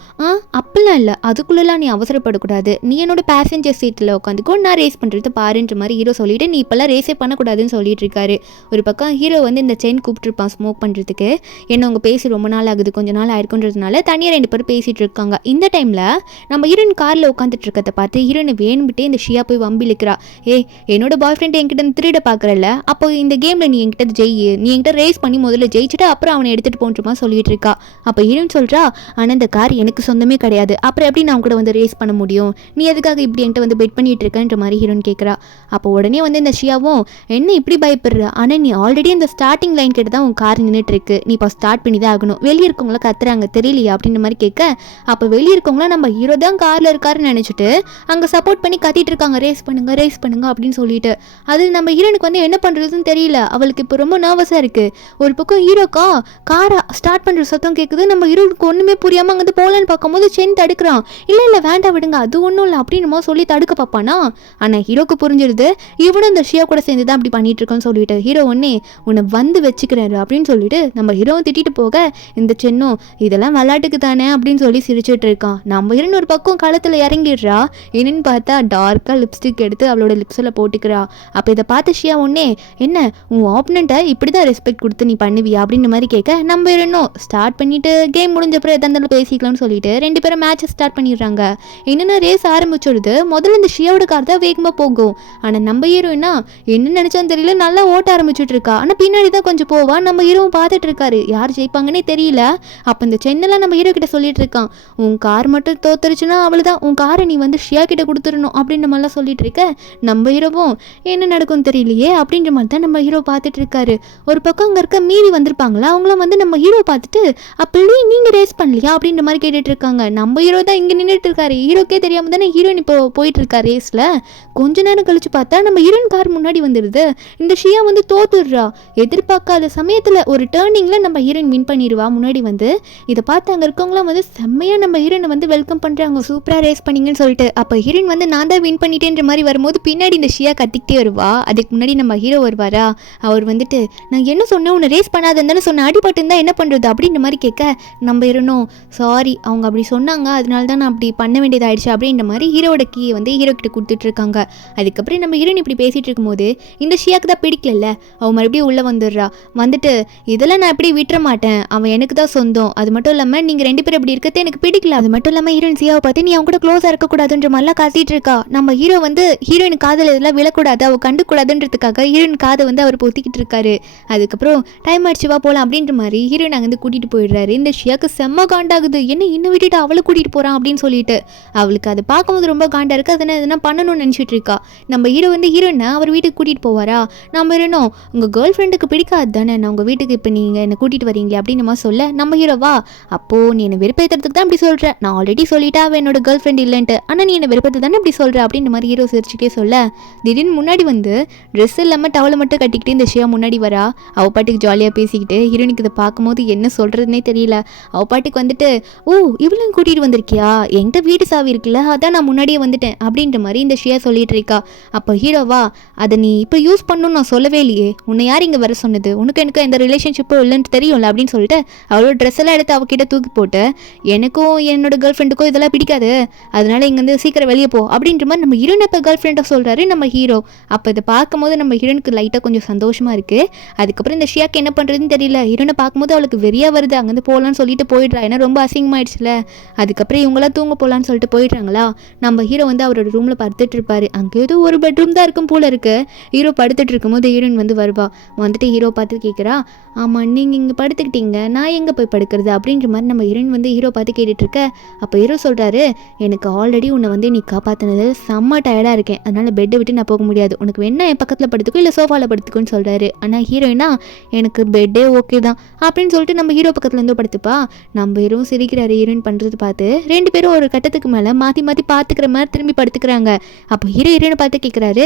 அப்படிலாம் இல்லை, அதுக்குள்ளெல்லாம் நீ அவசரப்படக்கூடாது, நீ என்னோட பேசஞ்சர் சீட்டில் உட்காந்துக்கோ, நான் ரேஸ் பண்ணுறது பாருன்ற மாதிரி ஹீரோ சொல்லிட்டு நீ இப்போல்லாம் ரேஸே பண்ணக்கூடாதுன்னு சொல்லிட்டு இருக்காரு. ஒரு பக்கம் ஹீரோ வந்து இந்த செயின் கூப்பிட்டுருப்பான் ஸ்மோக் பண்ணுறதுக்கு, என்ன அவங்க பேசி ரொம்ப நாள் ஆகுது, கொஞ்ச நாள் ஆயிருக்குன்றதுனால தனியாக 2 பேரும் பேசிகிட்டு இருக்காங்க. இந்த டைமில் நம்ம ஹீரோயின் காரில் உட்காந்துட்டு இருக்கதை பார்த்து ஹீரோனை வேணும்பிட்டே இந்த ஷியா போய் வம்பிழுக்கிறா. என்னோட பாய் ஃப்ரெண்ட் என்கிட்ட திருட பார்க்குறல, அப்போ இந்த கேமில் நீ என்கிட்ட ஜெயி, நீ என்கிட்ட ரேஸ் பண்ணி முதல்ல ஜெயிச்சுட்டு அப்புறம் அவனை எடுத்துகிட்டு போன்றமா சொல்லிட்டு இருக்கா. அப்போ ஹீரோயின் சொல்கிறா, ஆனால் இந்த கார் எனக்கு சொந்தமே கிடையாது, அப்புறம் எப்படி நான் கூட வந்து ரேஸ் பண்ண முடியும், நீ எதுக்காக இப்படி என்கிட்ட வந்து பெட் பண்ணிட்டு இருக்கன்ற மாதிரி ஹீரோயின் கேட்குறா. அப்போ உடனே வந்து இந்த ஷியாவும் என்ன இப்படி பயப்படுற, ஆனால் நீ ஆல்ரெடி இந்த ஸ்டார்டிங் லைன் கிட்ட தான் உன் கார் நின்றுட்டு இருக்கு, நீ இப்போ ஸ்டார்ட் பண்ணி தான் ஆகணும், வெளியே இருக்கவங்கள கத்துறாங்க தெரியலையா அப்படின்ற மாதிரி கேட்க, அப்போ வெளியே இருக்கவங்களாம் நம்ம ஹீரோ தான் காரில் இருக்காருன்னு நினச்சிட்டு அங்கே சப்போர்ட் பண்ணி கத்திட்டு இருக்காங்க, ரேஸ் பண்ணுங்க அப்படின்னு சொல்லிட்டு. அது நம்ம ஹீரோனுக்கு வந்து என்ன பண்ணுறதுன்னு தெரியல, அவளுக்கு இப்போ ரொம்ப நர்வஸாக இருக்குது. ஒரு பக்கம் ஹீரோக்கா காரை ஸ்டார்ட் பண்ணுற சத்தம் கேட்குது, நம்ம ஹீரோனுக்கு ஒன்றுமே புரியாமல் அங்கே போகலான்னு பார்க்கும்போது சென் தடுக்கிறான். இல்லை வேண்டாம் விடுங்க, அது ஒன்றும் இல்லை அப்படின்னு சொல்லி தடுக்க பார்ப்பானா. ஆனால் ஹீரோக்கு புரிஞ்சிருது இவனும் இந்த ஷியா கூட சேர்ந்து தான் அப்படி பண்ணிட்டு இருக்கோன்னு சொல்லிட்டு ஹீரோ ஒன்னே உன்னை வந்து வச்சுக்கிறாரு அப்படின்னு சொல்லிட்டு நம்ம ஹீரோவை திட்டிட்டு போக, இந்த சென்னும் இதெல்லாம் விளையாட்டுக்கு தானே அப்படின்னு சொல்லி சிரிச்சுட்டு இருக்கான். நம்ம ஹீரோன் ஒரு பக்கம் களத்தில் இறங்கிடுறா. என்னன்னு பார்த்தா டார்க்காக லிப்ஸ்டிக் எடுத்து அவளோட லிப்ஸில் போட்டுக்கிறா. அப்போ இதை பார்த்து ஷியா ஒன்னே என்ன உன் ஆப்பனண்ட்டை இப்படி தான் ரெஸ்பெக்ட் கொடுத்து நீ பண்ணுவியா அப்படின்ற மாதிரி கேட்க, நம்ம ஹீரோனும் ஸ்டார்ட் பண்ணிட்டு கேம் முடிஞ்சப்பறம் எதா இருந்தாலும் பேசிக்கலாம்னு சொல்லிட்டு 2 பேரும் மேட்சை ஸ்டார்ட் பண்ணிடுறாங்க. என்னென்ன ரேஸ் ஆரம்பிச்சுடுது, முதல்ல இந்த ஷியாவோட கார் தான் வேகமாக போகும். ஆனால் நம்ம ஹீரோயினா என்ன நினச்சான்னு தெரியல, நல்லா ஓட்ட ஆரம்பிச்சுட்டு இருக்கா. ஆனால் பின்னாடி தான் கொஞ்சம் போவா. நம்ம ஹீரோவும் பார்த்துட்டு இருக்காரு, யார் ஜெயிப்பாங்கன்னே தெரியல. அப்போ இந்த சென்னெல்லாம் நம்ம ஹீரோ கிட்ட சொல்லிட்டு இருக்கான், உன் கார் மட்டும் தோத்துருச்சுன்னா அவளுதான், உன் காரை நீ வந்து ஷியா கிட்ட கொடுத்துடணும் அப்படின்ற மாதிரிலாம் சொல்லிட்டு இருக்க. நம்ம ஹீரோவும் என்ன நடக்கும்னு தெரியலையே அப்படின்ற மாதிரி தான் நம்ம ஹீரோ பார்த்துட்டு இருக்காரு. ஒரு பக்கம் அங்கே இருக்க மீறி வந்திருப்பாங்களா, அவங்களாம் வந்து நம்ம ஹீரோ பார்த்துட்டு அப்படி நீங்கள் ரேஸ் பண்ணலையா அப்படின்ற மாதிரி கேட்டுட்டு இருக்காங்க. நம்ம ஹீரோ தான் இங்கே நின்றுட்டு இருக்காரு. ஹீரோக்கே தெரியாம தானே ஹீரோயின் இப்போ போயிட்டு இருக்கா ரேஸில். கொஞ்ச நேரம் கழிச்சு பார்த்தா நம்ம ஹீரோயின் கார் முன்னாடி வந்துடுது. இந்த ஷியா வந்து தோத்துடுறா. எதிர்பார்க்காத சமயத்தில் ஒரு டேர்னிங்கில் நம்ம ஹீரோயின் வின் பண்ணிடுவா முன்னாடி வந்து. இதை பார்த்து அங்கே இருக்கவங்களாம் வந்து செம்மையாக நம்ம ஹீரோயினை வந்து வெல்கம் பண்ணுறாங்க, சூப்பராக ரேஸ் பண்ணிங்கன்னு சொல்லிட்டு. அப்போ ஹீரோயின் வந்து நான் தான் வின் பண்ணிட்டேன்ற மாதிரி வரும்போது பின்னாடி இந்த ஷியா கத்திக்கிட்டே வருவா. அதுக்கு முன்னாடி நம்ம ஹீரோ வருவாரா. அவர் வந்துட்டு நான் என்ன சொன்னேன், உன்னை ரேஸ் பண்ணாதுன்னு சொன்ன, அடிபட்டு இருந்தால் என்ன பண்ணுறது அப்படின்ற மாதிரி கேட்க நம்ம ஹீரோனும் சாரி அவங்க அப்படி சொன்னாங்க, அதனால தான் நான் அப்படி பண்ண வேண்டியதாகிடுச்சு அப்படின்ற மாதிரி ஹீரோட கீயை வந்து ஹீரோ கிட்ட கொடுத்துட்ருக்காங்க. அதுக்கப்புறம் நம்ம ஹீரோயின் இப்படி பேசிகிட்டு இருக்கும்போது இந்த ஷியாக்கு தான் பிடிக்கல. அவன் மறுபடியும் உள்ளே வந்துடுறா. வந்துட்டு இதெல்லாம் நான் எப்படி விட்டுற மாட்டேன், அவன் எனக்கு தான் சொந்தம், அது மட்டும் இல்லாமல் நீங்கள் 2 பேரும் இப்படி இருக்கிறது எனக்கு பிடிக்கல. அது மட்டும் இல்லாமல் ஹீரோயின் ஷியாவை பார்த்து நீ அவங்க கூட க்ளோஸாக இருக்கக்கூடாதுன்ற மாதிரிலாம் காத்திட்டு இருக்கா. நம்ம ஹீரோ வந்து ஹீரோயின் காதல் இதெல்லாம் விழக்கூடாது, அவள் கண்டுக்கூடாதுன்றதுக்காக ஹீரோயின் காதை வந்து அவர் பொத்திக்கிட்டு இருக்காரு. அதுக்கப்புறம் டைம் ஆயிடுச்சுவா போகலாம் அப்படின்ற மாதிரி ஹீரோயின் அங்கேருந்து கூட்டிகிட்டு போயிடுறாரு. இந்த ஷியாக்கு செம்ம காண்டாகுது, என்ன இன்னும் விட்டுட்டு அவளை கூட்டிகிட்டு போகிறான் அப்படின்னு சொல்லிட்டு. அவளுக்கு அதை பார்க்கும்போது ரொம்ப காண்டா இருக்குது. அதனால் எதனா பண்ணணும்னு நினச்சிட்டு இருக்கா. நம்ம ஹீரோ வந்து ஹீரோயினை அவர் வீட்டுக்கு கூட்டிகிட்டு போவாரா. நம்ம ஹீரோனும் உங்கள் கேர்ள் ஃப்ரெண்டுக்கு பிடிக்காது தானே நான் உங்கள் வீட்டுக்கு இப்போ நீங்கள் என்னை கூட்டிகிட்டு வரீங்களே அப்படின்னு நம்ம சொல்ல, நம்ம ஹீரோவா அப்போது நீ என்னை வெறுப்பேற்றுறதுக்கு தான் இப்படி சொல்கிற, நான் ஆல்ரெடி சொல்லிட்டா அவன் என்னோட கேர்ள் ஃப்ரெண்ட் இல்லைன்ட்டு, ஆனால் நீ என்னை வெறுப்பேற்று தானே இப்படி சொல்கிற அப்படின்ற மாதிரி ஹீரோ சிரிச்சுட்டே சொல்ல, திடீர்னு முன்னாடி வந்து ட்ரெஸ் இல்லாமல் டவலை மட்டும் கட்டிக்கிட்டு இந்த ஷியா முன்னாடி வரா. அவள் பாட்டுக்கு ஜாலியாக பேசிக்கிட்டு. ஹீரோனுக்கு இதை பார்க்கும்போது என்ன சொல்கிறதுனே தெரியல. அவள் பாட்டுக்கு வந்துட்டு ஓ இவளையும் கூட்டிகிட்டு வந்திருக்கியா, என்கிட்ட வீட்டு சாவி இருக்குல்ல அதான் நான் முன்னாடியே வந்துட்டேன் அப்படின்ற மாதிரி இந்த ஷியா சொல்லிட்டு இருக்கா. அப்போ ஹீரோவா அதை நீ இப்போ யூஸ் பண்ணணும்னு நான் சொல்லவே இல்லையே, உன்னை யார் இங்கே வர சொன்னது, உனக்கு எனக்கு எந்த ரிலேஷன்ஷிப்பும் இல்லைன்னு தெரியும்ல அப்படின்னு சொல்லிட்டு அவளோட ட்ரெஸ் எல்லாம் எடுத்து அவகிட்ட தூக்கி போட்டு எனக்கும் என்னோட கேர்ள் ஃப்ரெண்டுக்கும் இதெல்லாம் பிடிக்காது, அதனால இங்கே வந்து சீக்கிரம் வெளியே போ அப்படின்ற மாதிரி நம்ம ஹீரோனை இப்போ கேர்ள் ஃப்ரெண்டாக சொல்கிறாரு நம்ம ஹீரோ. அப்போ இதை பார்க்கும்போது நம்ம ஹீரோனுக்கு லைட்டாக கொஞ்சம் சந்தோஷமாக இருக்குது. அதுக்கப்புறம் இந்த ஷியாக்கு என்ன பண்ணுறதுன்னு தெரியல. ஹீரோனை பார்க்கும்போது அவளுக்கு வெறியாக வருது, அங்கேருந்து போகலான்னு சொல்லிட்டு போயிடுறா. ஏன்னா ரொம்ப அசிங்கமாயிடுச்சுல. அதுக்கப்புறம் இவங்களாம் தூங்க போகலான்னு சொல்லிட்டு போயிடுறாங்களா. நம்ம ஹீரோ வந்து அவரோட ரூமில் படுத்துட்டு இருப்பாரு. அங்கே ஏதோ ஒரு பெட்ரூம் தான் இருக்கும் போல இருக்கு. ஹீரோ படுத்துட்டு இருக்கும்போது ஹீரோயின் வந்து வருவா. வந்துட்டு ஹீரோ பார்த்து கேட்குறா, ஆமாம் நீங்கள் இங்கே படுத்துக்கிட்டீங்க, நான் எங்கே போய் படுக்கிறது அப்படின்ற மாதிரி நம்ம ஹீரோயின் வந்து ஹீரோ பார்த்து கேட்டுட்டு இருக்க. அப்போ ஹீரோ சொல்கிறாரு, எனக்கு ஆல்ரெடி உன்னை வந்து நீ காப்பாற்றினது செம்ம டயர்டாக இருக்கேன், அதனால் பெட்டை விட்டு நான் போக முடியாது, உனக்கு வேணா என் பக்கத்தில் படுத்துக்கோ இல்லை சோஃபாவில் படுத்துக்கோன்னு சொல்கிறாரு. ஆனால் ஹீரோயினா எனக்கு பெட்டே ஓகே தான் அப்படின்னு சொல்லிட்டு நம்ம ஹீரோ பக்கத்தில் இருந்து படுத்துப்பா. நம்ம ஹீரோ சிரிக்கிறாரு ஹீரோயின் பண்ணுறது பார்த்து. 2 பேரும் ஒரு கட்டத்துக்கு மேலே மாற்றி மாற்றி பார்த்துக்கிற மாதிரி திரும்பி படுத்துக்கிறாங்க. அப்போ ஹீரோயினை பார்த்து கேட்குறாரு,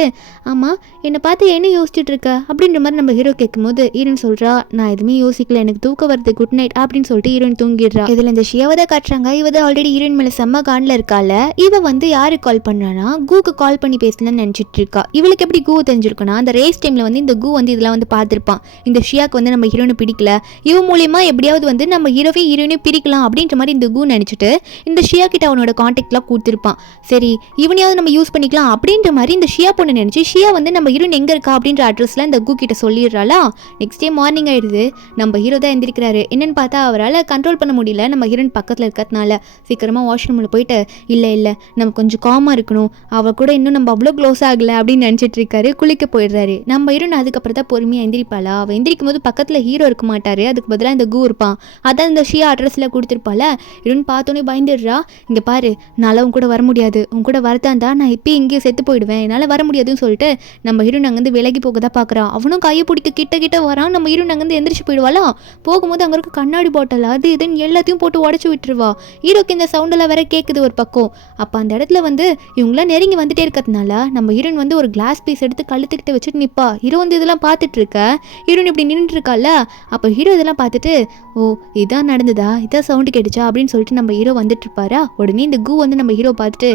ஆமாம் என்னை பார்த்து என்ன யோசிச்சுட்டு இருக்க அப்படின்ற மாதிரி நம்ம ஹீரோ கேட்கும்போது ஹீரோயின் சொல்கிறா, நான் எதுவுமே யோசிக்கல, எனக்கு தூக்கம் வருது, குட் நைட் அப்படின்னு சொல்லிட்டு ஹீரோயின் தூங்கிடுறா. இதில் இந்த ஷியாவை தான் காட்டுறாங்க. இவ தான் ஆல்ரெடி ஹீரோயின் மேலே செம்ம காண்டில் இருக்கால. இவ வந்து யாருக்கு கால் பண்ணுறான்னா கூக்கு கால் பண்ணி பேசலாம்னு நினச்சிட்டு இருக்கா. இவளுக்கு எப்படி கூ தெரிஞ்சிருக்குன்னா அந்த ரேஸ் டைமில் வந்து இந்த கூ வந்து இதெல்லாம் வந்து பார்த்துருப்பான். இந்த ஷியாக்கு வந்து நம்ம ஹீரோனை பிடிக்கல, இவ மூலியமா எப்படியாவது வந்து நம்ம ஹீரோயினையும் பிரிக்கலாம் அப்படின்ற மாதிரி இந்த கூ நினச்சிட்டு இந்த ஷியா கிட்ட அவனோட கான்டாக்ட்லாம் கொடுத்துருப்பான். சரி இவனையாவது நம்ம யூஸ் பண்ணிக்கலாம் அப்படின்ற மாதிரி இந்த ஷியா பொண்ணு நினச்சி ஷியா வந்து நம்ம ஹீரோயின் எங்கே இருக்கா அப்படின்ற அட்ரஸ்லாம் இந்த கூ கிட்ட சொல்லிடுறாளா. நெக்ஸ்ட் டே மார்னிங் ஆயிடுது. நம்ம ஹீரோ தான் எந்திரிக்கிறாரு. என்னன்னு பார்த்தா அவரால் கண்ட்ரோல் பண்ண முடியல நம்ம ஹீரோயின் பக்கத்தில் இருக்கிறதுனால. சீக்கிரமாக வாஷ்ரூமில் போயிட்டு இல்லை நம்ம கொஞ்சம் காமாக இருக்கணும், அவள் கூட இன்னும் நம்ம அவ்வளோ க்ளோஸ் ஆகலை அப்படின்னு நினச்சிட்டு இருக்காரு. குளிக்க போயிடுறாரு. நம்ம ஹீரோயின் அதுக்கப்புறம் தான் பொறுமையாக எந்திரிப்பாளா. அவள் எந்திரிக்கும் போது பக்கத்தில் ஹீரோ இருக்க மாட்டார், அதுக்கு பதிலாக இந்த கூ இருப்பான். அதான் இந்த ஷியா அட்ரஸில் கொடுத்துருப்பால. ஹீரோயின் பார்த்தோன்னே பயந்துடுறா. இங்கே பாரு நான்லாம் உன் கூட வர முடியாது, உன் கூட வரதாண்டா நான் இப்போயே இங்கேயே செத்து போயிடுவேன், என்னால் வர முடியாதுன்னு சொல்லிட்டு நம்ம ஹீரோயின் அங்கேருந்து விலகி போக தான் பார்க்குறான். அவனும் கையை பிடிக்க கிட்ட வரான். நம்ம ஹீரோயின் அங்கேருந்து எந்திரிச்சு போயிடுவாளா. போகும்போது அங்கே இருக்க கண்ணாடி பாட்டில் அது இதுன்னு எல்லாத்தையும் போட்டு உடச்சி விட்டுருவா. ஹீரோக்கு இந்த சவுண்டெல்லாம் வேற கேட்குது ஒரு பக்கம். அப்போ அந்த இடத்துல வந்து இவங்களாம் நெருங்கி வந்துட்டே இருக்கிறதுனால நம்ம ஹீரோயின் வந்து ஒரு கிளாஸ் பீஸ் எடுத்து கழுத்துக்கிட்ட வச்சுட்டு நிற்பா. ஹீரோ வந்து இதெல்லாம் பார்த்துட்டு இருக்க. ஹீரோயின் இப்படி நின்றுட்டு இருக்கால. அப்போ ஹீரோ இதெல்லாம் பார்த்துட்டு ஓ இதான் நடந்ததா, இதான் சவுண்டு கேட்டுச்சா அப்படின்னு சொல்லிட்டு நம்ம ஹீரோ வந்துட்டு இருப்பாரா. உடனே இந்த கூ வந்து நம்ம ஹீரோ பார்த்துட்டு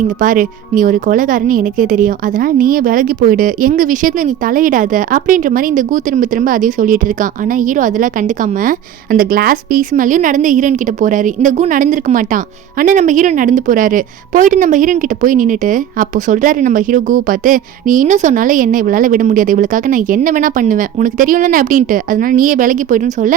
இங்கே பாரு நீ ஒரு கொலைகாரன்னு எனக்கே தெரியும், அதனால் நீயே விலகி போயிடு, எங்கள் விஷயத்தில் நீ தலையிடாத அப்படின்ற மாதிரி இந்த கூ திரும்ப அதையும் சொல்லிட்டு இருக்கான். ஆனால் ஹீரோ அதெல்லாம் கண்டுக்காம அந்த கிளாஸ் பீஸ் மேலேயும் நடந்து ஹீரோயின் கிட்ட போறாரு. இந்த கூ நடந்திருக்க மாட்டான், ஆனால் நம்ம ஹீரோ நடந்து போறாரு. போயிட்டு நம்ம ஹீரோயின் கிட்ட போய் நின்றுட்டு அப்போ சொல்றாரு நம்ம ஹீரோ கூ பார்த்து, நீ இன்னும் சொன்னாலும் என்ன இவளால் விட முடியாது, இவளுக்காக நான் என்ன வேணா பண்ணுவேன், உனக்கு தெரியும்ல நான் அப்படின்ட்டு, அதனால நீயே விலகி போயிடுன்னு சொல்ல.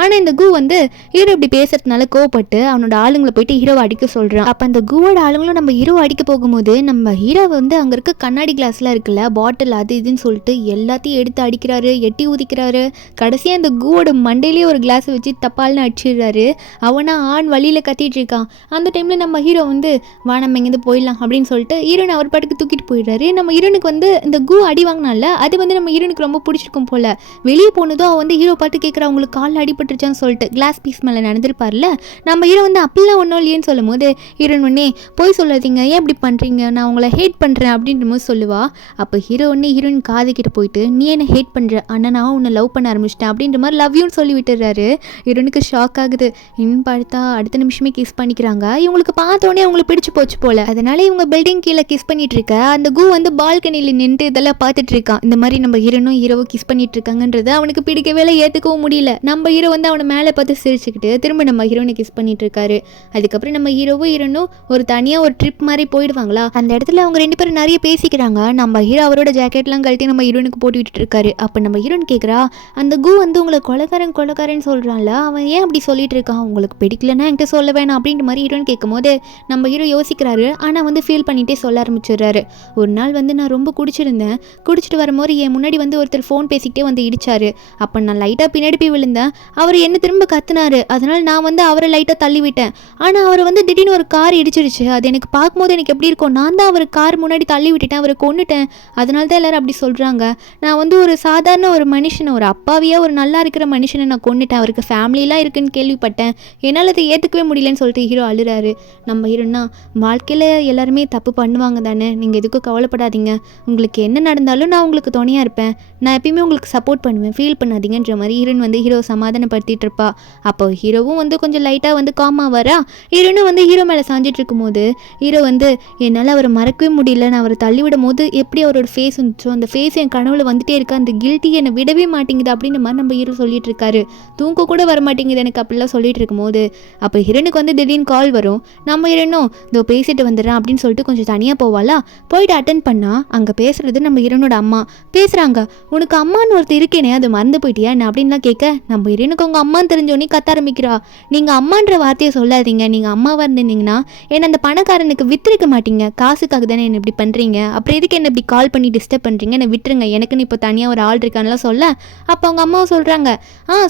ஆனால் இந்த கூ வந்து ஹீரோ இப்படி பேசுறதுனால கோவப்பட்டு அவனோட ஆளுங்களை போயிட்டு ஹீரோவை அடிக்க சொல்றான். அப்போ அந்த கூவோட ஆளுங்களும் நம்ம ஹீரோ அடிக்க போகும்போது நம்ம ஹீரோ வந்து அங்கே இருக்க கண்ணாடி கிளாஸ்லாம் இருக்குல்ல பாட்டில் அது இதுன்னு சொல்லிட்டு எல்லாத்தையும் எடுத்து அடிக்கிறாரு, எட்டி ஊதிக்கிறாரு. கடைசியாக அந்த கூவோட மண்டையிலேயே ஒரு கிளாஸை வச்சு தப்பால்னு அடிச்சிடுறாரு. அவனா ஆண் வழியில் கத்திட்டு இருக்கான். அந்த டைமில் நம்ம ஹீரோ வந்து வா நம்ம இங்கேருந்து போயிடலாம் அப்படின்னு சொல்லிட்டு ஹீரோனை அவர் பாட்டுக்கு தூக்கிட்டு போயிடுறாரு. நம்ம ஹீரோனுக்கு வந்து இந்த கூ அடி வாங்கினால அது வந்து நம்ம ஹீரோனுக்கு ரொம்ப பிடிச்சிருக்கும் போல. வெளியே போனதும் அவன் வந்து ஹீரோ பாட்டு கேட்குறா அவங்களுக்கு காலில் அடிபட்டுருச்சான்னு சொல்லிட்டு கிளாஸ் பீஸ் மேலே நடந்திருப்பார்ல. நம்ம ஹீரோ வந்து அப்படிலாம் ஒன்றும் இல்லையேன்னு சொல்லும் போது ஹீரோன் உடனே போய் சொல்லாதீங்க பண்ணாதீங்க, ஏன் இப்படி பண்ணுறீங்க, நான் உங்களை ஹேட் பண்ணுறேன் அப்படின்ற மாதிரி சொல்லுவா. அப்போ ஹீரோ ஒன்று ஹீரோயின் காதுகிட்ட போயிட்டு நீ என்ன ஹேட் பண்ணுற, ஆனால் நான் உன்னை லவ் பண்ண ஆரம்பிச்சிட்டேன் அப்படின்ற மாதிரி லவ் யூன்னு சொல்லி விட்டுறாரு. ஹீரோனுக்கு ஷாக் ஆகுது. இன்னும் பார்த்தா அடுத்த நிமிஷமே கிஸ் பண்ணிக்கிறாங்க. இவங்களுக்கு பார்த்தோன்னே அவங்களுக்கு பிடிச்சி போச்சு போல. அதனால இவங்க பில்டிங் கீழே கிஸ் பண்ணிட்டு இருக்க அந்த கு வந்து பால்கனியில் நின்று இதெல்லாம் பார்த்துட்டு இருக்கான். இந்த மாதிரி நம்ம ஹீரோனும் ஹீரோவும் கிஸ் பண்ணிட்டு இருக்காங்கன்றது அவனுக்கு பிடிக்கவே இல்லை, ஏற்றுக்கவும் முடியல. நம்ம ஹீரோ வந்து அவனை மேலே பார்த்து சிரிச்சுக்கிட்டு திரும்ப நம்ம ஹீரோனை கிஸ் பண்ணிட்டு இருக்காரு. அதுக்கப்புறம் நம்ம ஹீரோவும் ஹீரோனும் ஒரு தனியாக ஒரு ட்ரிப் மாதிரி போயிடுவாங்களா. அந்த இடத்துல அவங்க 2 பேரும் நிறைய பேசிக்கிறாங்க. நம்ம ஹீரோ அவரோட ஜாக்கெட்லாம் கழட்டி நம்ம ஹீரோனுக்கு போட்டு விட்டுட்டு இருக்காரு. அப்போ நம்ம ஹீரோன் கேட்குறா, அந்த கு வந்து உங்களை கொலகாரன் சொல்கிறான்ல, அவன் ஏன் அப்படி சொல்லிட்டு இருக்கான், உங்களுக்கு பிடிக்கலன்னா என்கிட்ட சொல்ல வேணாம் அப்படின்ற மாதிரி ஹீரோன் கேட்கும் போது நம்ம ஹீரோ யோசிக்கிறாரு. ஆனால் வந்து ஃபீல் பண்ணிகிட்டே சொல்ல ஆரம்பிச்சிடுறாரு. ஒரு நாள் வந்து நான் ரொம்ப குடிச்சிட்டு வரும்போது என் முன்னாடி வந்து ஒருத்தர் ஃபோன் பேசிக்கிட்டே வந்து இடிச்சாரு. அப்போ நான் லைட்டாக பின்னாடி போய் விழுந்தேன். அவர் என்ன திரும்ப கத்துனாரு. அதனால் நான் வந்து அவரை லைட்டாக தள்ளி விட்டேன். ஆனால் அவர் வந்து திடீர்னு ஒரு கார் இடிச்சிருச்சு. அது எனக்கு பார்க்கும்போது எனக்கு எப்படி இருக்கும், நான் தான் அவர் கார் முன்னாடி தள்ளி விட்டுட்டேன், அவரை கொன்னுட்டேன். அதனால தான் எல்லாரும் அப்படி சொல்கிறாங்க. நான் வந்து ஒரு சாதாரண ஒரு மனுஷனை, ஒரு அப்பாவியாக ஒரு நல்லா இருக்கிற மனுஷனை நான் கொன்னுட்டேன். அவருக்கு ஃபேமிலிலாம் இருக்குன்னு கேள்விப்பட்டேன். என்னால் அதை ஏற்றுக்கவே முடியலன்னு சொல்லிட்டு ஹீரோ அழுறாரு. நம்ம ஹீரோனா, வாழ்க்கையில் எல்லாருமே தப்பு பண்ணுவாங்க தானே, நீங்கள் எதுக்கும் கவலைப்படாதீங்க, உங்களுக்கு என்ன நடந்தாலும் நான் உங்களுக்கு துணையாக இருப்பேன், நான் எப்பயுமே உங்களுக்கு சப்போர்ட் பண்ணுவேன், ஃபீல் பண்ணாதீங்கன்ற மாதிரி ஹீரோன் வந்து ஹீரோ சமாதானப்படுத்திட்டு இருப்பா. அப்போ ஹீரோவும் வந்து கொஞ்சம் லைட்டாக வந்து காமாக வரா. ஹீரோனும் வந்து ஹீரோ மேலே சாஞ்சிட்டு இருக்கும்போது ஹீரோ வந்து என்னால் அவரை மறக்கவே முடியல, நான் அவரை தள்ளிவிடும் போது எப்படி அவரோட ஃபேஸ் இருந்துச்சோ அந்த ஃபேஸ் என் கனவுல வந்துட்டே இருக்கா, அந்த கில்ட்டி என்னை விடவே மாட்டேங்குது அப்படின்ற மாதிரி நம்ம ஹீரோ சொல்லிட்டு இருக்காரு. தூங்க கூட வர மாட்டேங்குது எனக்கு அப்படிலாம் சொல்லிட்டு இருக்கும்போது அப்போ ஹீரோனுக்கு வந்து திடீர்னு கால் வரும். நம்ம ஹீரோனும் இதோ பேசிட்டு வந்துடுறேன் அப்படின்னு சொல்லிட்டு கொஞ்சம் தனியாக போவாளா. போயிட்டு அட்டன் பண்ணால் அங்கே பேசுகிறது நம்ம ஹீரோனோட அம்மா பேசுகிறாங்க. உனக்கு அம்மான்னு ஒருத்தர் இருக்கேனே, அது மறந்து போயிட்டியா என்ன அப்படின்லாம் கேட்க நம்ம ஹீரோனுக்கு அவங்க அம்மான்னு தெரிஞ்சோன்னே கத்த ஆரம்பிக்கிறா. நீங்கள் அம்மான்ற வார்த்தையை சொல்லாதீங்க, நீங்கள் அம்மாவாக இருந்தீங்கன்னா என்ன அந்த பணக்காரனுக்கு விற்றுருக்க மாட்டீங்க, காசுக்காக தானே என்ன இப்படி பண்ணுறீங்க, அப்புறம் எதுக்கு என்ன இப்படி கால் பண்ணி டிஸ்டர்ப் பண்ணுறீங்க, என்னை விட்டுருங்க, எனக்குன்னு இப்போ தனியாக ஒரு ஆள் இருக்கான்லாம் சொல்ல. அப்போ அவங்க அம்மாவும் சொல்கிறாங்க,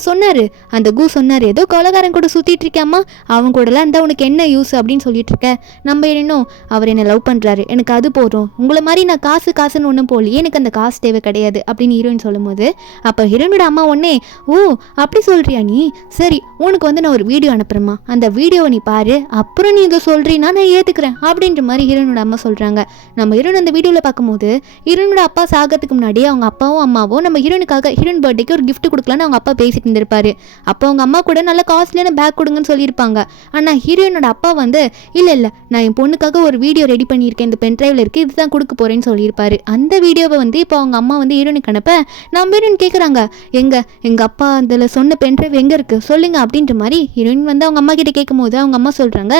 சொன்னார் அந்த கு சொன்னார், ஏதோ கொலகாரன் கூட சுற்றிட்டு இருக்காமா, அவங்க கூடலாம் இருந்தால் உனக்கு என்ன யூஸ் அப்படின்னு சொல்லிட்டு இருக்க. நம்ம இன்னும் அவர் என்னை லவ் பண்ணுறாரு, எனக்கு அது போதும், உங்களை மாதிரி நான் காசுன்னு ஒன்றும் போகலையே, எனக்கு அந்த காசு தேவை கிடையாது அப்படின்னு ஹீரோயின் சொல்லும்போது அப்போ ஹீரோனோட அம்மா ஒன்னே, ஓ அப்படி சொல்கிறியா நீ, சரி உனக்கு வந்து நான் ஒரு வீடியோ அனுப்புகிறேம்மா, அந்த வீடியோவை நீ பாரு, அப்புறம் நீ இதை சொல்கிறீன்னா நான் ஏற்றுக்கிறேன் அப்படின்ற மாதிரி ஹீரோனோட அம்மா சொல்கிறாங்க. நம்ம ஹீரோன் அந்த வீடியோவில் பார்க்கும்போது ஹீரோனோட அப்பா சாகிறதுக்கு முன்னாடி அவங்க அப்பாவும் அம்மாவும் நம்ம ஹீரோனுக்காக ஹீரோயின் பர்த்டேக்கு ஒரு கிஃப்ட் கொடுக்கலான்னு அவங்க அப்பா பேசிட்டு இருந்திருப்பாரு. அப்போ அவங்க அம்மா கூட நல்ல காஸ்ட்லியான பேக் கொடுங்கன்னு சொல்லியிருப்பாங்க. ஆனால் ஹீரோயினோட அப்பா வந்து இல்லை நான் என் பொண்ணுக்காக ஒரு வீடியோ ரெடி பண்ணியிருக்கேன், இந்த பென்ட்ரைவில் இருக்குது, இதுதான் கொடுக்க போகிறேன்னு சொல்லியிருப்பாரு. அந்த வீடியோவை வந்து இப்போ அவங்க அம்மா வந்து ஹீரோனுக்கு அனுப்ப நம்ம ஹீரோயின் கேட்குறாங்க, எங்கள் அப்பா அதில் சொன்ன பென்ட்ரைவ் எங்கே இருக்குது சொல்லுங்க அப்படின்ற மாதிரி ஹீரோயின் வந்து அவங்க அம்மா கிட்ட கேட்கும் போது அவங்க அம்மா சொல்கிறாங்க,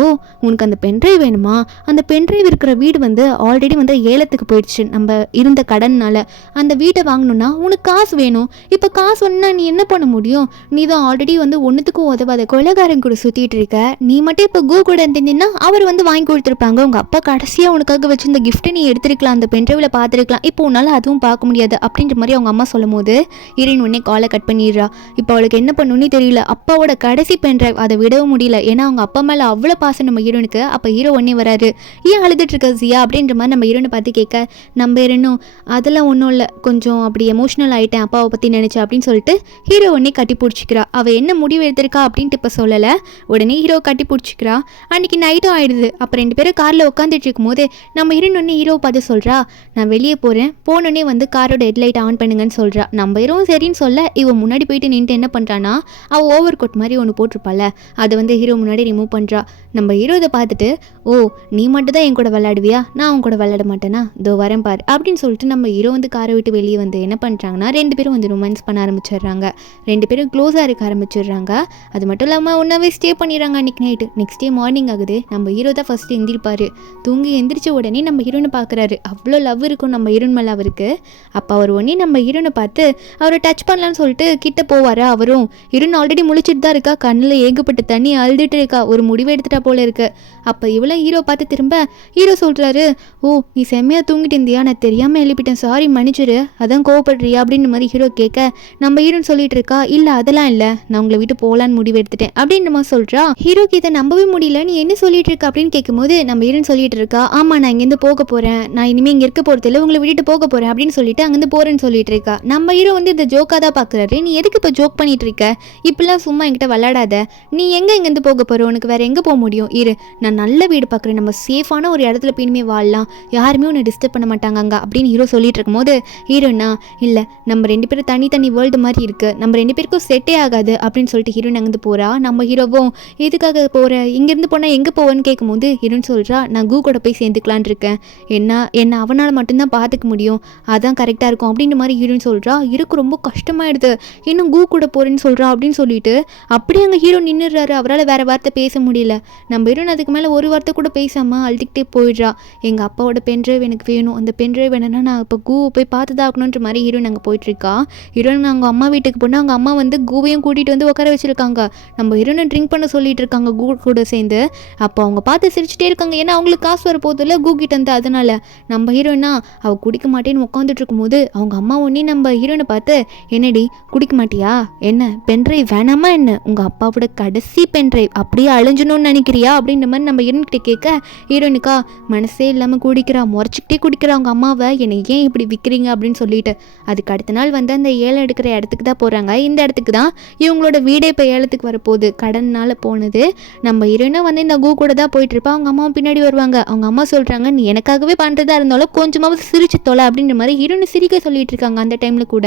ஓ உனக்கு அந்த பென்ட்ரைவ் வேணுமா, அந்த பென்ட்ரைவ் இருக்கிற வீடு வந்து ஆல்ரெடி வந்து ஏலத்துக்கு போயிடுச்சு நம்ம இருந்த கடன்னால, அந்த வீட்டை வாங்கணும்னா உனக்கு காசு வேணும், இப்போ காசு வேணும்னா நீ என்ன பண்ண முடியும், நீ தான் ஆல்ரெடி வந்து ஒன்றுத்துக்கும் உதவாத கொலைகாரன் கூட சுற்றிட்டு இருக்க, நீ மட்டும் இப்போ கு கூட இருந்தீங்கன்னா அவர் வந்து வாங்கி கொடுத்துருப்பாங்க, உங்கள் அப்பா கடைசியாக உனக்காக வச்சிருந்த கிஃப்ட்டை நீ எடுத்துருக்கலாம், அந்த பென்ட்ரைவில் பார்த்துருக்கலாம், இப்போ உன்னால் அதுவும் பார்க்க முடியாது அப்படின்ற மாதிரி அவங்க அம்மா சொல்லும் போது ஹீரோயின் உடனே காலை கட் பண்ணிடுறா. இப்போ அவளுக்கு என்ன பண்ணணும்னு தெரியல, அப்பாவோட கடைசி பென்ட்ரைவ் அதை விடவும் முடியல, ஏன்னா அவங்க அப்பா மேலே அவ்வளோ பாசம் நம்ம ஹீரோனுக்கு. அப்போ ஹீரோ உடனே வராரு, ஏன் அழுதுட்டு இருக்க ஜியா அப்படின்ற மாதிரி நம்ம ஹீரோனை பார்த்து கேட்க நம்ம ஹீரோனும் அதெல்லாம் ஒன்றும் இல்லை, கொஞ்சம் அப்படி எமோஷனல் ஆகிட்டேன் அப்பாவை பற்றி நினச்சேன் அப்படின்னு சொல்லிட்டு ஹீரோ உடனே கட்டி பிடிச்சிக்கிறா. அவள் என்ன முடிவு எடுத்திருக்கா அப்படின்ட்டு இப்போ சொல்லலை, உடனே ஹீரோ கட்டி பிடிச்சிக்கிறா. அன்றைக்கி நைட்டும் ஆயிடுது. அப்போ 2 பேரும் காரில் உட்காந்துட்டு இருக்கும்போது நம்ம ஹீரோன் ஒன்று ஹீரோவை பார்த்து சொல்கிறா, நான் வெளியே போகிறேன், போனோடனே வந்து காரோட ஹெட்லைட் ஆன் பண்ணுங்கன்னு சொல்கிறா. நம்ம ஹீரோவும் சரின்னு சொல்ல இவன் முன்னாடி போயிட்டு நின்று என்ன பண்ணுறான்னா அவள் ஓவர் கோட் மாதிரி ஒன்று போட்டிருப்பாள், அதை வந்து ஹீரோ முன்னாடி ரிமூவ் பண்ணுறா. நம்ம ஹீரோ இதை பார்த்துட்டு, ஓ நீ மட்டும் தான் என் கூட விளையாடுவியா, நான் அவன் கூட விளையாட மாட்டேனா, இதோ வரேன் பாரு அப்படின்னு சொல்லிட்டு நம்ம ஹீரோ வந்து காரை விட்டு வெளியே வந்து என்ன பண்ணுறாங்கன்னா 2 பேரும் வந்து ரொமான்ஸ் பண்ண ஆரம்பிச்சிடுறாங்க. 2 பேரும் க்ளோஸாக இருக்க ஆரம்பிச்சிடுறாங்க. அது மட்டும் இல்லாமல் ஒன்றாவே ஸ்டே பண்ணிடுறாங்க அன்றைக்கி நைட்டு. நெக்ஸ்ட் டே மார்னிங் ஆகுது. நம்ம ஹீரோ தான் ஃபஸ்ட்டு எந்திரிப்பார். தூங்கி எந்திரிச்ச உடனே நம்ம ஹீரோனை பார்க்குறாரு. அவ்வளோ லவ் இருக்கும் நம்ம ஹீரோன் மேலே அவருக்கு. அப்போ அவர் உடனே நம்ம ஹீரோனை பார்த்து அவரை டச் பண்ணலான்னு சொல்லிட்டு கிட்ட போவார். அவரும் ஹீரோன் ஆல்ரெடி முழிச்சிட்டு தான் இருக்கா, கண்ணில் ஏகப்பட்ட தண்ணி அழுதுட்டு இருக்கா, ஒரு முடிவு எடுத்துட்டா போல இருக்கு. அப்போ இவ்வளோ ஹீரோ பார்த்து திரும்ப ஹீரோ சொல்கிறாரு, ஓ நீ செம்மையாக தூங்கிட்டு இருந்தியா, நான் தெரியாமல் எழுப்பிட்டேன், சாரி மன்னிச்சிரு, அதான் கோவப்படுறியா அப்படின்னு மாதிரி ஹீரோ கேட்க நம்ம ஹீரோன்னு சொல்லிட்டு இருக்கா, இல்லை அதெல்லாம் இல்லை, நான் உங்களை விட்டு போகலான்னு முடிவு எடுத்துட்டேன் அப்படின்ற மாதிரி சொல்கிறா. ஹீரோக்கு இதை நம்பவே முடியல, நீ என்ன சொல்லிட்டு இருக்க அப்படின்னு கேட்கும்போது நம்ம ஹீரோன்னு சொல்லிட்டு இருக்கா, ஆமாம் நான் இங்கேருந்து போக போகிறேன், நான் இனிமேல் இங்கே இருக்க போகிறது இல்லை, உங்களை விட்டுட்டு போக போகிறேன் அப்படின்னு சொல்லிட்டு அங்கேருந்து போகிறேன்னு சொல்லிட்டு இருக்கா. நம்ம ஹீரோ வந்து இந்த ஜோக்காக தான் பார்க்குறாரு, நீ எதுக்கு இப்போ ஜோக் பண்ணிட்டு இருக்க, இப்பெல்லாம் சும்மா என்கிட்ட விளையாடாத, நீ எங்கே இங்கேருந்து போக போகிற, உனக்கு வேறு எங்கே போக முடியும், இரு நான் நல்ல வீடு பார்க்குறேன், நம்ம சேஃபான ஒரு இடத்துல போய் இனிமேல் வாழலாம், யாருமே ஒன்று டிஸ்டர்ப் பண்ண மாட்டாங்க அங்கே அப்படின்னு ஹீரோ சொல்லிட்டு இருக்கும்போது ஹீரோனா இல்லை நம்ம 2 பேரும் தனி வேர்ல்டு மாதிரி இருக்குது, நம்ம 2 பேருக்கும் செட்டே ஆகாது அப்படின்னு சொல்லிட்டு ஹீரோயின் அங்கேருந்து போகிறா. நம்ம ஹீரோவும் எதுக்காக போகிற, இங்கேருந்து போனால் எங்கே போவேன்னு கேட்கும்போது ஹீரோன்னு சொல்கிறா, நான் கூ கூட போய் சேர்ந்துக்கலான் இருக்கேன், என்ன அவனால் மட்டும்தான் பார்த்துக்க முடியும், அதான் கரெக்டாக இருக்கும் அப்படின்ற மாதிரி ஹீரோயின் சொல்கிறா. ஹீரோக்கு ரொம்ப கஷ்டமாயிடுது, இன்னும் கூ கூட போகிறேன்னு சொல்கிறா அப்படின்னு சொல்லிட்டு அப்படியே அங்கே ஹீரோ நின்றுறாரு. அவரால் வேறு வார்த்தை பேச முடியல. நம்ம ஹீரோயின் அதுக்கு மேலே ஒரு வார்த்தை கூட பேசாமல் அழுதுகிட்டே போயிடுறா. எங்கள் அப்பாவோட பென்ட்ரைவ் எனக்கு வேணும், அந்த பென்ட்ரைவ் வேணும்னா நான் இப்போ கூவை போய் பார்த்துதான் ஆகணுன்ற மாதிரி ஹீரோயின் அங்கே போயிட்டுருக்கா. ஹீரோயின் அவங்க அம்மா வீட்டுக்கு போனால் அவங்க அம்மா வந்து கூவையும் கூட்டிகிட்டு வந்து உட்கார வச்சுருக்காங்க. நம்ம ஹீரோனை ட்ரிங்க் பண்ண சொல்லிட்டு இருக்காங்க கூ கூட சேர்ந்து. அப்போ அவங்க பார்த்து சிரிச்சிட்டே இருக்காங்க, ஏன்னா அவங்களுக்கு காசு வர போதில்ல கூ கிட்ட இருந்து. அதனால நம்ம ஹீரோயினா அவள் குடிக்க மாட்டேன்னு உட்காந்துட்டு இருக்கும்போது அவங்க அம்மா ஒன்றே நம்ம ஹீரோனை பார்த்து, என்னடி குடிக்க மாட்டியா, என்ன பென்ட்ரைவ் வேணாமா என்ன, உங்கள் அப்பாவோட கடைசி பென்ட்ரைவ் அப்படியே அழிஞ்சணும்னு நினைக்கிறியா அப்படின்ற மாதிரி நம்ம ஹீரோன்கிட்ட கேட்க ஹீரோனுக்கா மனசே இல்லாமல் குடிக்கிறா, முறைச்சிக்கிட்டே குடிக்கிறா அவங்க அம்மாவை, என்னை ஏன் இப்படி விற்கிறீங்க அப்படின்னு சொல்லிட்டு. அதுக்கு அடுத்த நாள் வந்து அந்த ஏலம் எடுக்கிற இடத்துக்கு தான் போகிறாங்க. இந்த இடத்துக்கு தான் இவங்களோட வீடே இப்போ ஏலத்துக்கு வரப்போகுது, கடனால் போனது. நம்ம ஹீரோயினா வந்து இந்த கூ கூட தான் போயிட்டுருப்பா. அவங்க அம்மாவும் பின்னாடி வருவாங்க. அவங்க அம்மா சொல்கிறாங்க, நீ எனக்காகவே பண்ணுறதா இருந்தாலும் கொஞ்சமாவது சிரிச்சு தொலை அப்படின்ற மாதிரி ஹீரோனை சிரிக்க சொல்லிட்டு இருக்காங்க அந்த டைமில் கூட.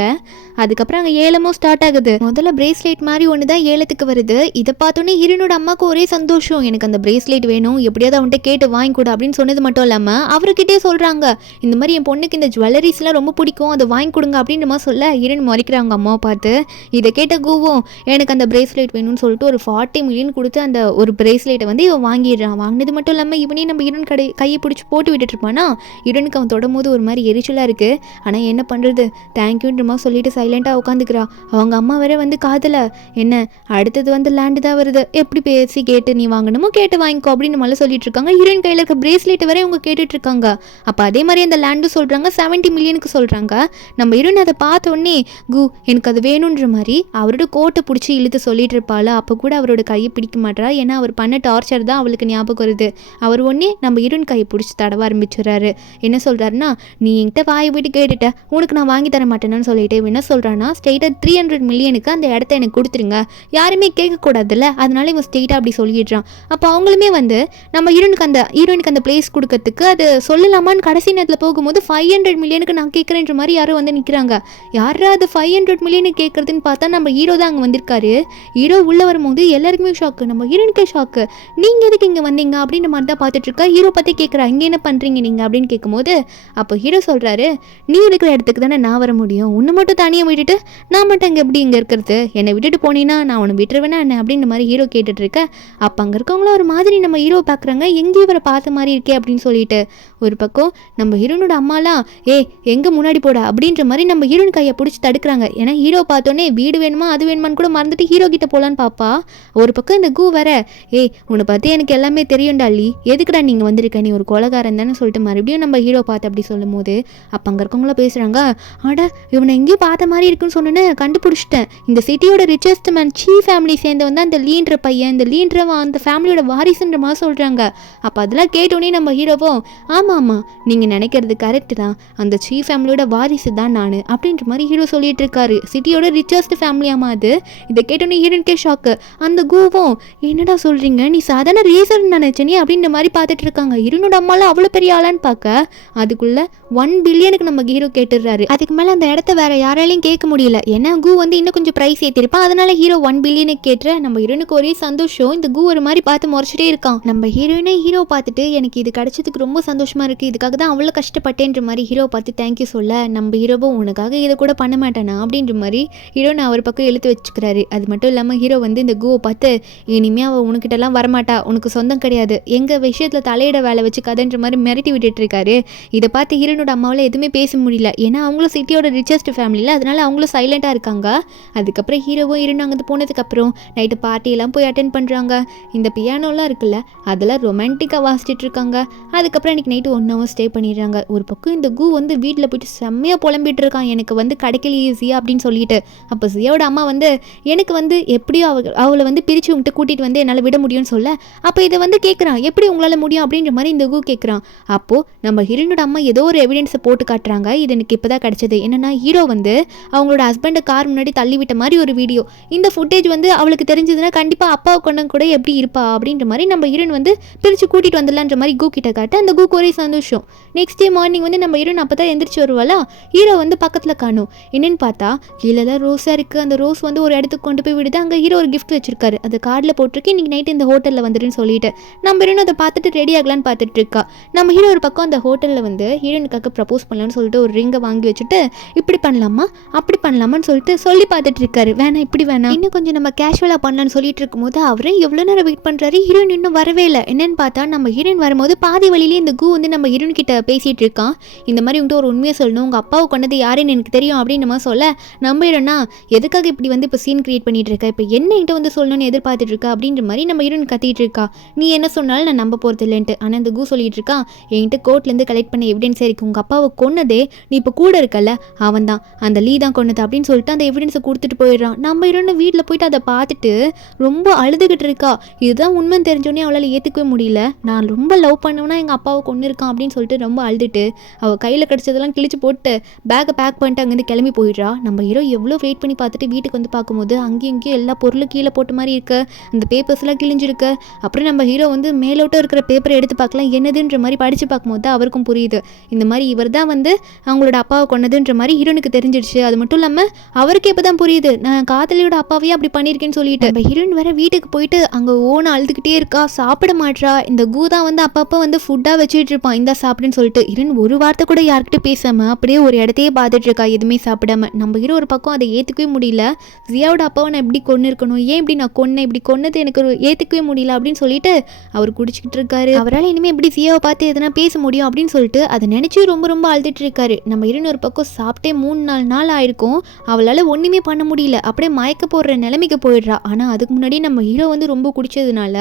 அதுக்கப்புறம் அங்கே ஏலமும் ஸ்டார்ட் ஆகுது. முதல்ல பிரேஸ்லெட் மாதிரி ஒன்று தான் ஏலத்துக்கு வருது. இதை பார்த்தோன்னே ஹீரோனோட அம்மாவுக்கு ஒரே சந்தோஷம், எனக்கு அந்த பிரேஸ்லெட் வேணும், எப்படியாவது அவன்கிட்ட கேட்டு வாங்கி கொடு அப்படின்னு சொன்னது மட்டும் இல்லாமல் அவர்கிட்டே சொல்கிறாங்க, இந்த மாதிரி என் பொண்ணுக்கு இந்த ஜுவல்லரிஸ்லாம் ரொம்ப பிடிக்கும், அதை வாங்கி கொடுங்க அப்படின்ற மாதிரி சொல்ல ஹீரோன் மறைக்கிறாங்க அம்மாவை பார்த்து. இதை கேட்ட கூவும் எனக்கு அந்த பிரேஸ்லெட் வேணும்னு சொல்லிட்டு ஒரு 40 மில்லியன் கொடுத்து அந்த ஒரு பிரேஸ்லெட்டை வந்து இவன் வாங்கிடுறான். வாங்கினது மட்டும் இல்லாமல் இவனே நம்ம ஹீரோன் கையை பிடிச்சி போட்டு விட்டுட்டு இருப்பானா. ஹீரோனுக்கு அவன் தொடும் போது ஒரு மாதிரி எரிச்சலாக இருக்குது. ஆனால் என்ன பண்ணுறது, தேங்க்யூன்ற மாதிரி சொல்லிட்டு சைலண்ட்டாக உட்காந்துக்கிறா. அவங்க அம்மா வேற வந்து காதல என்ன அடுத்தது வந்து லேண்டு தான் வருது, எப்படி பேசி கேட்டு நீ வாங்கணுமோ கேட்டு வாங்கிக்கோ அப்படின்னு மாதிரி சொல்லிட்டு இருக்காங்க. ஹீரோயின் கையில் இருக்க பிரேஸ்லெட் வரை அவங்க கேட்டுட்டு இருக்காங்க. அப்போ அதே மாதிரி அந்த லேண்டும் சொல்கிறாங்க 70 மில்லியனுக்கு சொல்கிறாங்க. நம்ம ஹீரோயின் அதை பார்த்த உடனே கூ எனக்கு அது வேணுன்ற மாதிரி அவரோட கோட்டை பிடிச்சி இழுத்து சொல்லிட்டு இருப்பாள். அப்போ கூட அவரோட கையை பிடிக்க மாட்டா, ஏன்னா அவர் பண்ண டார்ச்சர் தான் அவளுக்கு ஞாபகம் வருது. அவர் ஒன்றே நம்ம ஹீரோயின் கையை பிடிச்சி தடவ ஆரம்பிச்சுறாரு. என்ன சொல்கிறாருன்னா, நீ என்கிட்ட வாயை விட்டு கேட்டுட்ட, உனக்கு நான் வாங்கி தர மாட்டேன்னு சொல்லிட்டு என்ன சொல்கிறான்னா, ஸ்ட்ரெயிட்டாக 300 மில்லியனுக்கு அந்த இடத்த எனக்கு கொடுத்துருங்க, யாருமே கேட்கக்கூடாதுல்ல, அதனால இவன் ஸ்ட்ரெயிட்டாக அப்படி சொல்லிடுறான். அப்போ அவங்களுமே வந்து நம்ம ஹீரோயினுக்கு அந்த பிளேஸ் கொடுக்கறதுக்கு அது சொல்லலாமான்னு கடைசி நேரத்தில் போகும்போது 500 மில்லியனுக்கு நான் கேட்குறேன்ற மாதிரி யாரும் வந்து நிற்கிறாங்க. யாரா அது 500 மில்லியனுக்கு கேட்குறதுன்னு பார்த்தா நம்ம ஹீரோ தான் அங்கே வந்திருக்காரு. ஹீரோ உள்ளே வரும்போது எல்லாருக்குமே ஷாக்கு, நம்ம ஹீரோனுக்கே ஷாக்கு. நீங்கள் எதுக்கு இங்கே வந்தீங்க அப்படின்ற மாதிரி தான் பார்த்துட்டு இருக்கா. ஹீரோ பற்றி கேட்குறா, இங்கே என்ன பண்ணுறீங்க நீங்கள் அப்படின்னு கேட்கும்போது அப்போ ஹீரோ சொல்கிறாரு, நீ இருக்கிற இடத்துக்கு தானே நான் வர முடியும், உன்னை மட்டும் தனியாக விட்டுட்டு நான் மட்டும் அங்கே எப்படி இங்கே இருக்கிறது, என்னை விட்டுட்டு போனீங்கன்னா நான் உன்னை விட்டுருவேனா என்ன அப்படின்ற மாதிரி ஹீரோ கேட்டுட்ருக்க. அப்போ அங்கே இருக்கவங்களும் ஒரு மாதிரி நம்ம ஹீரோ பார்க்குறாங்க, எங்கேயும் இவரை பார்த்த மாதிரி இருக்கே அப்படின்னு சொல்லிட்டு. ஒரு பக்கம் நம்ம ஹீரோனோட அம்மாலாம் எங்கே முன்னாடி போட அப்படின்ற மாதிரி நம்ம ஹீரோயின் கையை பிடிச்சி தடுக்கிறாங்க. ஏன்னா ஹீரோ பார்த்தோன்னே வீடு வேணுமா அது வேணுமான்னு கூட மறந்துட்டு ஹீரோ கிட்ட போகலான்னு பாப்பா. ஒரு பக்கம் இந்த கூ வர, உன்னை பற்றி எனக்கு எல்லாமே தெரியும்டாலி, எதுக்குடா நீங்கள் வந்திருக்க, நீ ஒரு கொலைகாரன் தானே சொல்லிட்டு மறுபடியும் நம்ம ஹீரோ பார்த்து அப்படி சொல்லும் போது அப்போ அங்கே இருக்கவங்களாம் பேசுகிறாங்க, அட இவனை எங்கேயும் பார்த்த மாதிரி இருக்குன்னு சொன்னேன்னு கண்டுபிடிச்சிட்டேன், இந்த சிட்டியோட ரிச்சஸ்ட் மேன் சீஃப் ஃபேமிலி சேர்ந்தவன் தான் இந்த லீன்ற பையன், இந்த லீன்றவன் அந்த ஃபேமிலியோட வாரிசுன்ற மாதிரி சொல்கிறாங்க. அப்போ அதெல்லாம் கேட்டோன்னே நம்ம ஹீரோவும் ஆமாம் நீங்கள் நினைக்கிறது கரெக்டு தான், அந்த சீஃப் ஃபேமிலியோட வாரிசு தான் நான் அப்படின்ற மாதிரி ஹீரோ சொல்லிட்டு இருக்காரு. சிட்டியோட ரிச்சஸ்ட் ஃபேமிலியாமா அது. இதை கேட்டோன்னே ஹீரோனுக்கே ஷாக்கு. அந்த கூவும் என்னடா சொல்கிறீங்க, நீ சாதாரண ரேசர்னு நினைச்சனே அப்படின்ற மாதிரி பார்த்துட்டு இருக்காங்க. ஹீரோனோட அம்மாலாம் அவ்வளோ பெரிய ஆளான்னு பார்க்க அதுக்குள்ள 1 பில்லியனுக்கு நம்ம ஹீரோ கேட்டுடுறாரு. அதுக்கு மேலே அந்த இடத்த வேற யாராலையும் கேட்க முடியல, ஏன்னா கூ வந்து இன்னும் கொஞ்சம் ப்ரைஸ் ஏற்றிருப்பான். அதனால ஹீரோ 1 பில்லியனுக்கு கேட்டுற. நம்ம ஹீரோனுக்கு ஒரே சந்தோஷம். இந்த கூ ஒரு மாதிரி பார்த்து முறைச்சிட்டே இருக்கான். நம்ம ஹீரோயினே ஹீரோ பார்த்துட்டு எனக்கு இது கிடைச்சதுக்கு ரொம்ப சந்தோஷமா இருக்குது, இதுக்காக தான் அவ்வளோ கஷ்டப்பட்டேன்ற மாதிரி ஹீரோ பார்த்து தேங்க்யூ சொல்ல நம்ம ஹீரோவும் உனக்காக இதை கூட பண்ண மாட்டேனா அப்படின்ற மாதிரி ஹீரோனை அவர் பக்கம் இழுத்து வச்சுக்கிறாரு. அது மட்டும் இல்லாமல் ஹீரோ வந்து இந்த கூவை பார்த்து இனிமேல் அவள் உனக்கிட்டலாம் வரமாட்டா, உனக்கு சொந்தம் கிடையாது, எங்கள் விஷயத்தில் தலையிட வேலை வச்சு கதைன்ற மாதிரி மிரட்டி விட்டுட்டு இருக்காரு. இதை பார்த்து ஹீரோனோட அம்மாவில் எதுவுமே பேச முடியல, ஏன்னா அவங்களும் சிட்டியோட ரிச்சஸ்ட் ஃபேமிலியில், அதனால அவங்களும் சைலண்டாக இருக்காங்க. அதுக்கப்புறம் ஹீரோவும் ஹீரோன் அங்கே போனதுக்கப்புறம் நைட்டு பார்ட்டியெல்லாம் போய் அட்டென்ட் பண்ணுறாங்க. இந்த பியானோலாம் இருக்குல்ல அதெல்லாம் ரொமான்டிக்காக வாசிச்சுட்டு இருக்காங்க. அதுக்கப்புறம் இன்றைக்கி நைட்டு 1 hour ஸ்டே பண்ணிடுறாங்க. ஒரு பக்கம் இந்த கூ வந்து வீட்டில் போயிட்டு செம்மையாக புலம்பிட்டு இருக்கான், எனக்கு வந்து கிடைக்கல ஈஸியாக அப்படின்னு சொல்லிட்டு. அப்போ சியாவோட அம்மா வந்து எனக்கு வந்து எப்படியோ அவளை வந்து பிரித்து உங்கள்கிட்ட கூட்டிகிட்டு வந்து என்னால் விட முடியும்னு சொல்ல அப்போ இதை வந்து கேட்குறான், எப்படி உங்களால் முடியும் அப்படின்ற மாதிரி இந்த கூ கேட்குறான். அப்போது நம்ம ஹீரோனோட அம்மா ஏதோ ஒரு எவிடன்ஸை போட்டு காட்டுறாங்க. இது எனக்கு இப்போ தான் கிடச்சது. என்னென்னா ஹீரோ வந்து அவங்களோட ஹஸ்பண்டை கார் முன்னாடி தள்ளிவிட்ட மாதிரி ஒரு வீடியோ. இந்த ஃபுட்டேஜ் வந்து அவளுக்கு தெரிஞ்சதுன்னா கண்டிப்பாக அப்பாவை கொண்டு கூட எப்படி இருப்பா அப்படின்ற மாதிரி நம்ம ஹீரோன் வந்து பிரித்து கூட்டிகிட்டு வந்துடலான்ற மாதிரி கு கிட்ட காட்ட அந்த குக்கு ஒரே சந்தோஷம். நெக்ஸ்ட் டே மார்னிங் வந்து நம்ம ஹீரோயின் அப்போ தான் எந்திரிச்சு வருவாளா, ஹீரோ வந்து பக்கத்தில் காணும். என்னென்னு பார்த்தா கீழே தான் ரோஸாக இருக்குது. அந்த ரோஸ் வந்து ஒரு இடத்துக்கு கொண்டு போய் விடுது. அங்கே ஹீரோ ஒரு கிஃப்ட் வச்சிருக்காரு. அது கார்டில் போட்டிருக்கு, இன்றைக்கி நைட்டு இந்த ஹோட்டலில் வந்துருன்னு சொல்லிட்டு நம்ம ஹீரோயின் அதை பார்த்துட்டு ரெடி ஆகலான்னு பார்த்துட்டு இருக்கா. நம்ம ஹீரோ ஒரு பக்கம் அந்த ஹோட்டலில் வந்து ஹீரோயினுக்காக ப்ரப்போஸ் பண்ணலான்னு சொல்லிட்டு ஒரு ரிங்கை வாங்கி வச்சுட்டு இப்படி பண்ணலாமா அப்படி பண்ணலாமான்னு சொல்லிட்டு சொல்லி பார்த்துட்டு இருக்காரு. வேணாம் இப்படி வேணாம், இன்னும் கொஞ்சம் நம்ம கேஷுவலாக பண்ணலான்னு சொல்லிட்டு இருக்கும்போது அவரே எவ்வளோ நேரம் வெயிட் பண்ணுறாரு, ஹீரோயின் இன்னும் வரவே இல்லை. என்னன்னு பார்த்தா நம்ம ஹீரோயின் வரும்போது பாதி வழியிலே இந்த கு வந்து நம்ம ஹீரோயின் கிட்ட பேசிகிட்டு இருக்கான். இந்த மாதிரி உங்கள்கிட்ட ஒரு உண்மையை சொல்லணும், உங்கள் அப்பாவை கொண்டது யாருன்னு எனக்கு தெரியும் அப்படின்னு நம்ம சொல்ல, நம்ம ஹீரோனா எதுக்காக இப்படி வந்து இப்போ சீன் கிரியேட் பண்ணிட்டு இருக்கா, இப்போ என்ன என்கிட்ட வந்து சொல்லணும்னு எதிர்பார்த்துட்டு இருக்கா அப்படின்ற மாதிரி நம்ம ஹீரோயின் கத்திட்டு இருக்கா. நீ என்ன சொன்னாலும் நான் நம்ப போகிறது இல்லைன்ட்டு. ஆனால் இந்த கு சொல்லிட்டு இருக்கா, என்கிட்ட கோர்ட்லேருந்து கலெக்ட் பண்ண எவிடன்ஸ் இருக்குது, உங்கள் அப்பாவை கொன்னதே நீ இப்போ கூட இருக்கல அவன் தான், அந்த லீ தான் கொன்னது அப்படின்னு சொல்லிட்டு அந்த எவிடன்ஸை கொடுத்துட்டு போயிடுறான். நம்ம ஹீரோயின் வீட்டில் போயிட்டு அதை பார்த்துட்டு ரொம்ப அழுதுகிட்டு இருக்கா. இதுதான் உண்மைன்னு தெரிஞ்சோடனே அவளால் ஏற்றுக்கவே முடியல. நான் ரொம்ப லவ் பண்ணவனா எங்கள் அப்பாவை கொண்டு இருக்கான் அப்படின்னு சொல்லிட்டு ரொம்ப அழுதுட்டு அவள் கையில் கிடச்சதெல்லாம் கிழிச்சு போட்டு பேக்கை பேக் பண்ணிட்டு அங்கேருந்து கிளம்பி போயிடுறா. நம்ம ஹீரோ எவ்வளோ வெயிட் பண்ணி பார்த்துட்டு வீட்டுக்கு வந்து பார்க்கும்போது அங்கேயும் இங்கேயும் எல்லா பொருளும் கீழே போட்ட மாதிரி இருக்கு, அந்த பேப்பர்ஸ்லாம் கிழிஞ்சிருக்கு. அப்புறம் நம்ம ஹீரோ வந்து மேலோட்டம் இருக்கிற பேப்பரை எடுத்து பார்க்கலாம், என்னதுன்ற மாதிரி படித்து பார்க்கும்போது அவருக்கும் புரியுது, இந்த மாதிரி இவர் தான் வந்து அவங்களோட அப்பாவை கொண்டதுன்ற மாதிரி ஹீரோனுக்கு தெரிஞ்சிடுச்சு. அது மட்டும் இல்லாமல் அவருக்கு இப்போ தான் புரியுது, நான் காதலியோட அப்பாவையே அப்படி பண்ணியிருக்கேன்னு சொல்லிட்டு. நம்ம ஹீரோயின் வேற வீட்டுக்கு போயிட்டு அங்கே ஓன அழுதுகிட்டே இருக்கா, சாப்பிட மாட்றா. இந்த கூதா வந்து அப்பப்போ வந்து ஃபுட்டாக வச்சுட்டு இருப்பான், இந்த சாப்பிடுன்னு சொல்லிட்டு. ஹீரோயின் ஒரு வார்த்தை கூட யார்கிட்ட பேசாமல் அப்படியே ஒரு இடத்தையே பார்த்துட்டு இருக்கா, எதுவுமே சாப்பிடாம. நம்ம ஹீரோ ஒரு பக்கம் அதை ஏற்றுக்கவே முடியல, ஜியாவோட அப்பாவை நான் எப்படி கொண்டு இருக்கணும், ஏன் இப்படி நான் கொன்னேன், இப்படி கொன்னது எனக்கு ஒரு ஏற்றுக்கவே முடியல அப்படின்னு சொல்லிட்டு அவர் குடிச்சிக்கிட்டு இருக்காரு. அவரால் இனிமேல் எப்படி ஜியாவை பார்த்து எதனா பேச முடியும் அப்படின்னு சொல்லிட்டு அதை நினச்சி ரொம்ப ரொம்ப அழுதுட்டு இருக்காரு. நம்ம ஹீரோயின் ஒரு பக்கம் சாப்பிட்டே 3-4 நாள் ஆயிருக்கும், அவளால் ஒன்றுமே பண்ண முடியல, அப்படியே மயக்க போடுற நிலைமைக்கு போயிடுறா. ஆனால் அதுக்கு முன்னாடி நம்ம ஹீரோ வந்து ரொம்ப குடிச்சதுனால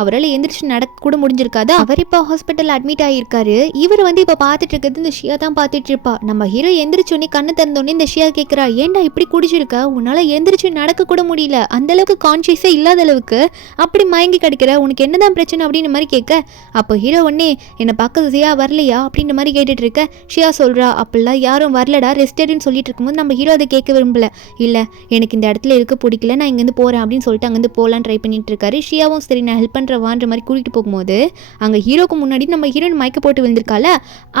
அவரால் எந்திரிச்சு நடக்க கூட முடிஞ்சிருக்காது. அவர் இப்போ ஹாஸ்பிட்டல் அட்மிட் ஆகியிருக்காரு. இவர் வந்து இப்போ பார்த்துட்டு இருக்கிறது இந்த ஷியா தான் பார்த்துட்டு இருப்பா. நம்ம ஹீரோ எந்திரிச்சோடனே கண்ணு திறந்தோடனே இந்த ஷியா கேட்குறா, ஏன்டா இப்படி குடிச்சிருக்க, உன்னால் எந்திரிச்சு நடக்க கூட முடியல, அந்த அளவுக்கு கான்ஷியஸே இல்லாத அளவுக்கு அப்படி மயங்கி கிடைக்கிற, உனக்கு என்னதான் பிரச்சனை அப்படின்னு மாதிரி கேட்க, அப்போ ஹீரோ உடனே என்னை பார்க்க ஷியா வரலையா அப்படின்ற மாதிரி கேட்டுட்டு இருக்க. ஷியா சொல்கிறா, அப்படிலாம் யாரும் வரலடா, ரெஸ்டடுன்னு சொல்லிட்டு இருக்கும்போது நம்ம ஹீரோ அதை கேட்க விரும்பல. இல்லை எனக்கு இந்த இடத்துல இருக்க பிடிக்கல, நான் இங்கேருந்து போகிறேன் அப்படின்னு சொல்லிட்டு அங்கேருந்து போகலான்னு ட்ரை பண்ணிட்டு இருக்காரு. ஷியாவும் சரி நான் ஹெல்ப் பண்ணுறவான்ற மாதிரி கூட்டிகிட்டு போகும்போது அங்கே ஹீரோக்கு முன்னாடி நம்ம ஹீரோயின் மயக்க போட்டு விழுந்திருக்கால,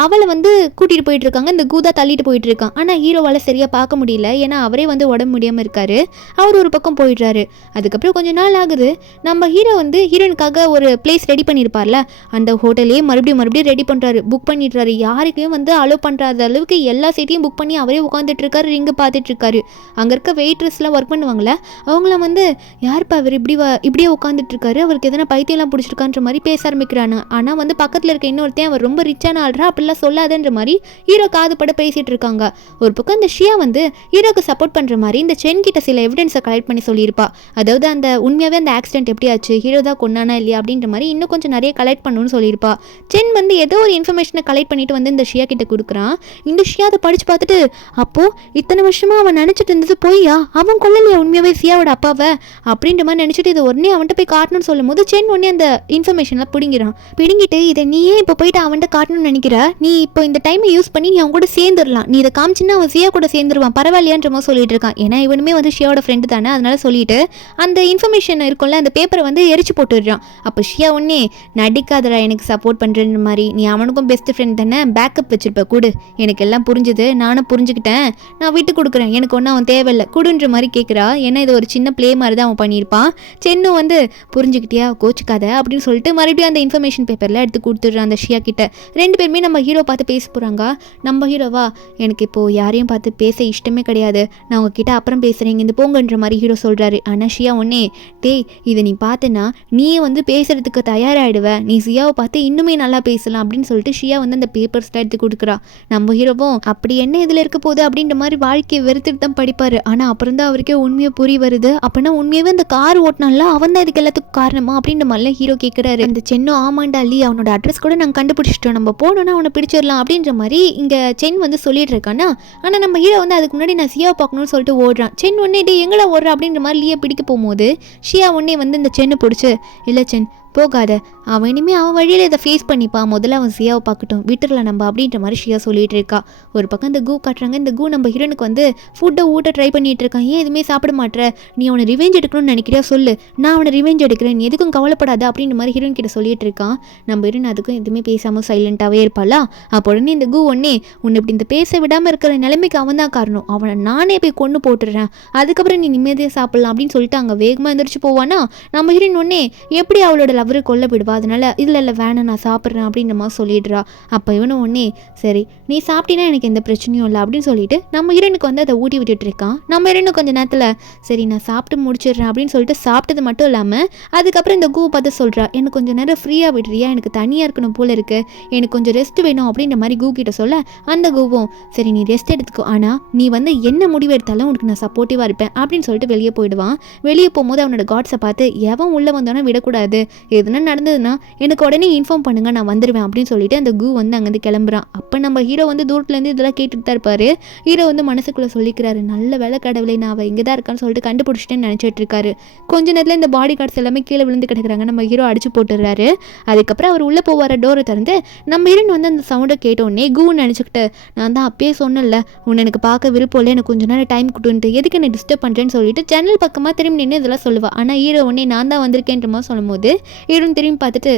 அவளை வந்து கூட்டிகிட்டு போயிட்டு இருக்காங்க. இந்த கூதா தள்ளிட்டு போயிட்டு இருக்கான். ஆனால் ஹீரோவால் சரியாக பார்க்க முடியல, ஏன்னா அவரே வந்து உடம்பு முடியாமல் இருக்காரு. அவர் ஒரு பக்கம் போயிடுறாரு. அதுக்கப்புறம் கொஞ்சம் நாள் ஆகுது. நம்ம ஹீரோ வந்து ஹீரோயினுக்காக ஒரு பிளேஸ் ரெடி பண்ணியிருப்பார்ல, அந்த ஹோட்டலே மறுபடியும் ரெடி பண்ணுறாரு, புக் பண்ணிடுறாரு. யாருக்கையும் வந்து அலோவ் பண்ணுறாத அளவுக்கு எல்லா சீட்டையும் புக் பண்ணி அவரே உட்காந்துட்டு இருக்காரு, ரிங்கு பார்த்துட்டு இருக்காரு. அங்கே இருக்க வெயிட்ரஸ்லாம் ஒர்க் பண்ணுவாங்களே, அவங்களாம் வந்து யாருப்பா அவர் இப்படியே உட்காந்துட்டு இருக்காரு, அவருக்கு எதனா பைத்தியம்லாம் பிடிச்சிருக்கான்ற மாதிரி பேச ஆரம்பிக்கிறாங்க. ஆனால் வந்து பக்கத்தில் இருக்க இன்னொருத்தையும் அவர் ரொம்ப ரிச்சான ஆள்றா, அப்படிலாம் சொல்லாதன்ற மாதிரி ஹீரோ காது பட பேசிட்டு இருக்காங்க. ஒரு பக்கம் இந்த ஷியா வந்து ஹீரோக்கு சப்போர்ட் பண்ணுற மாதிரி இந்த சென் கிட்ட சில எவிடன்ஸை கலெக்ட் பண்ணி சொல்லியிருப்பா. அதாவது அந்த உண்மையாகவே அந்த ஆக்சிடென்ட் எப்படி ஆச்சு, ஹீரோ தான் கொண்டானா இல்லையா அப்படின்ற மாதிரி இன்னும் கொஞ்சம் நிறைய கலெக்ட் பண்ணணும்னு சொல்லியிருப்பா. சென் வந்து ஏதோ ஒரு இன்ஃபர்மேஷனை கலெக்ட் பண்ணிட்டு வந்து இந்த ஷியா கிட்ட கொடுக்குறான். இந்த ஷியா அதை படிச்சு பார்த்துட்டு, அப்போ இத்தனை வருஷமா அவன் நினைச்சிட்டு இருந்தது பொய்யா, அவன் கொல்லலையா உண்மையாவே சியாவோட அப்பாவை அப்படின்ற மாதிரி நினைச்சிட்டு இதை உடனே அவன்கிட்ட போய் காட்டணும்னு சொல்லும் போது சென் உடனே அந்த இன்ஃபர்மேஷன்லாம் பிடுங்கிட்டு இதை நீயே இப்போ போயிட்டு அவன்கிட்ட காட்டணும்னு நினைக்கிற, நீ இப்போ இந்த டைமை யூஸ் பண்ணி நீ அவன் கூட சேர்ந்துடலாம், நீ இதை காமிச்சின்னா அவன் சியா கூட சேர்ந்துருவான், பரவாயில்லையான்ற மாதிரி சொல்லிட்டு இருக்கான். ஏன்னா இவனுமே வந்து ஷியாவோட ஃப்ரெண்டு தானே, அதனால சொல்லிட்டு அந்த இன்ஃபர்மேஷன் இருக்கும்ல அந்த பேப்பரை வந்து எரிச்சு போட்டுடுறான். அப்போ ஷியா உடனே நடிக்காதடா எனக்கு சப்போர்ட் பண்ணுறேன்ற மாதிரி, நீ அவனுக்கும் பெஸ்ட் ஃப்ரெண்ட் தானே, பேக்கப் வச்சிருப்ப கூடு, எனக்கு எல்லாம் புரிஞ்சுது, நானும் புரிஞ்சுக்கிட்டேன், நான் விட்டு கொடுக்குறேன், எனக்கு ஒன்றும் அவன் தேவையில்லை குடுன்ற மாதிரி கேட்குறா. ஏன்னா இது ஒரு சின்ன ப்ளே மாதிரி தான் அவன் பண்ணியிருப்பான். சென்னும் வந்து புரிஞ்சுக்கிட்டியா கோச்சுக்காத அப்படின்னு சொல்லிட்டு மறுபடியும் அந்த இன்ஃபர்மேஷன் பேப்பரில் எடுத்து கொடுத்துட்றான் அந்த ஷியா கிட்ட. ரெண்டு பேருமே நம்ம ஹீரோ பார்த்து பேச போகிறாங்க. நம்ம ஹீரோவா, எனக்கு இப்போது யாரையும் பார்த்து பேச இஷ்டமே கிடையாது, நான் உங்ககிட்ட அப்புறம் பேசுகிறேன், இந்த போங்கன்ற மாதிரி ஹீரோ சொல்கிறாரு. ஆனால் ஷியா ஒன்னே, டேய் இதை நீ பார்த்தேன்னா நீ வந்து பேசுகிறதுக்கு தயாராகிடுவ, நீ ஷியாவை பார்த்து இன்னுமே நல்லா பேசலாம் அப்படின்னு சொல்லிட்டு ஷியா வந்து அந்த பேப்பர்ஸ்லாம் எடுத்து கொடுக்குறா. நம்ம ஹீரோவும் அப்படி என்ன இதில் இருக்க போகுது அப்படின்ற மாதிரி வாழ்க்கையை வெறுத்துட்டு தான் படிப்பார். ஆனால் அப்புறம் தான் அவருக்கே உண்மையை புரிய வருது. அப்படின்னா உண்மையாகவே அந்த கார் ஓட்டினால அவன் தான் இதுக்கு எல்லாத்துக்கும் காரணமா அப்படின்ற மாதிரிலாம் ஹீரோ கேட்குறாரு. அந்த சென்னு ஆமாண்டா லீ, அவனோட அட்ரஸ் கூட நாங்கள் கண்டுபிடிச்சிட்டோம், நம்ம போனோன்னா அவனை பிடிச்சிடலாம் அப்படின்ற மாதிரி இங்கே சென் வந்து சொல்லிட்டு இருக்கானா. ஆனால் நம்ம ஹீரோ வந்து அதுக்கு முன்னாடி நான் சியாவை பார்க்கணும்னு சொல்லிட்டு ஓடுறான். சென் ஒன்னே டே எங்கடா ஓடுறா அப்படின்ற மாதிரி லீயை பிடிக்க போகும்போது ஷியா ஒன்னே வந்து இந்த சென்னை பிடிச்சி, இல்லை சென் போகாத, அவன் இனிமே அவன் வழியில் இதை ஃபேஸ் பண்ணிப்பா, முதல்ல அவன் சியாவை பார்க்கட்டும், விட்டுறலாம் நம்ம அப்படின்ற மாதிரி ஷியா சொல்லிட்டு இருக்கா. ஒரு பக்கம் இந்த கூ காட்டுறாங்க. இந்த கூ நம்ம ஹீரோனுக்கு வந்து ஃபுட்டை ஊட்ட ட்ரை பண்ணிட்டு இருக்கான். ஏன் எதுவுமே சாப்பிட மாட்டேற, நீ அவனை ரிவெஞ்ச் எடுக்கணும்னு நினைக்கிறியா சொல்லு, நான் அவனை ரிவெஞ்ச் எடுக்கிறேன், நீ எதுக்கும் கவலைப்படாத அப்படின்ற மாதிரி ஹீரோன் கிட்ட சொல்லிட்டு இருக்கான். நம்ம ஹீரோன் அதுக்கும் எதுவுமே பேசாமல் சைலண்டாகவே இருப்பாளா. அப்போ உடனே இந்த கூ உன்னை இப்படி இந்த பேச விடாமல் இருக்கிற நிலைமைக்கு அவன் தான் காரணம், அவனை நானே போய் கொண்டு போட்டுடுறேன், அதுக்கப்புறம் நீ நிம்மதியாக சாப்பிடலாம் அப்படின்னு சொல்லிட்டு அங்கே வேகமாக எந்திரிச்சு போவானா. நம்ம ஹீரோன் ஒன்னே எப்படி அவளோட லவ்வரை கொல்ல விடுவா, அதனால இல்லை வேணாம் நான் சாப்பிட்றேன் அப்படின்ற மாதிரி சொல்லிடுறா. அப்போ இவனும் ஒன்னே சரி நீ சாப்பிட்டீன்னா எனக்கு எந்த பிரச்சனையும் இல்லை அப்படின்னு சொல்லிட்டு நம்ம ஹீரோனுக்கு வந்து அதை ஊட்டி விட்டுட்டு இருக்கான். நம்ம ஹீரோனுக்கு கொஞ்சம் நேரத்தில் சரி நான் சாப்பிட்டு முடிச்சிடுறேன் அப்படின்னு சொல்லிட்டு சாப்பிட்டது மட்டும் இல்லாமல் அதுக்கப்புறம் இந்த கூ பார்த்து சொல்கிறா, எனக்கு கொஞ்சம் நேரம் ஃப்ரீயாக விடுறியா, எனக்கு தனியாக இருக்கணும் போல இருக்கு, எனக்கு கொஞ்சம் ரெஸ்ட் வேணும் அப்படின்ற மாதிரி கூ கிட்ட சொல்ல அந்த கூவும் சரி நீ ரெஸ்ட் எடுத்துக்கோ, ஆனால் நீ வந்து என்ன முடிவு எடுத்தாலும் உனக்கு நான் சப்போர்ட்டிவாக இருப்பேன் அப்படின்னு சொல்லிட்டு வெளியே போயிடுவான். வெளியே போகும்போது அவனோட காட்ஸை பார்த்து எவன் உள்ளே வந்தோன்னா விடக்கூடாது, எதுனா நடந்ததுன்னா எனக்கு உடனே இன்ஃபார்ம் பண்ணுங்க நான் வந்துடுவேன் அப்படின்னு சொல்லிட்டு அந்த கூ வந்து அங்கேருந்து கிளம்புறான். அப்போ நம்ம ஹீரோ வந்து தூரத்துலேருந்து இதெல்லாம் கேட்டுட்டு தான் இருப்பாரு. ஹீரோ வந்து மனசுக்குள்ளே சொல்லிக்கிறாரு, நல்ல வேலை கடவுளை நான் அவள் இங்கே தான் இருக்கான்னு சொல்லிட்டு கண்டுபிடிச்சிட்டேன்னு நினச்சிட்டு இருக்காரு. கொஞ்ச நேரத்தில் இந்த பாடி கார்ட்ஸ் எல்லாமே கீழே விழுந்து கிடக்குறாங்க. நம்ம ஹீரோ அடிச்சு போட்டுடுறாரு. அதுக்கப்புறம் அவர் உள்ளே போவார டோரை திறந்து நம்ம ஹீரோன் வந்து அந்த சவுண்டை கேட்டோடனே கூன்னு நினச்சிக்கிட்டு நான் தான் அப்பயே சொன்னல உன்னை எனக்கு பார்க்க விருப்பம் இல்லை, எனக்கு கொஞ்சம் நேரம் டைம் கொடுன்ட்டு, எதுக்கு என்ன டிஸ்டர்ப் பண்ணுறேன்னு சொல்லிட்டு ஜன்னல் பக்கமாக திரும்பி நின்று இதெல்லாம் சொல்லுவாள். ஆனால் ஹீரோ உடனே நான் தான் வந்திருக்கேன்ற மாதிரி சொல்லும் போது ஹீரோன் திரும்பி பார்த்துட்டு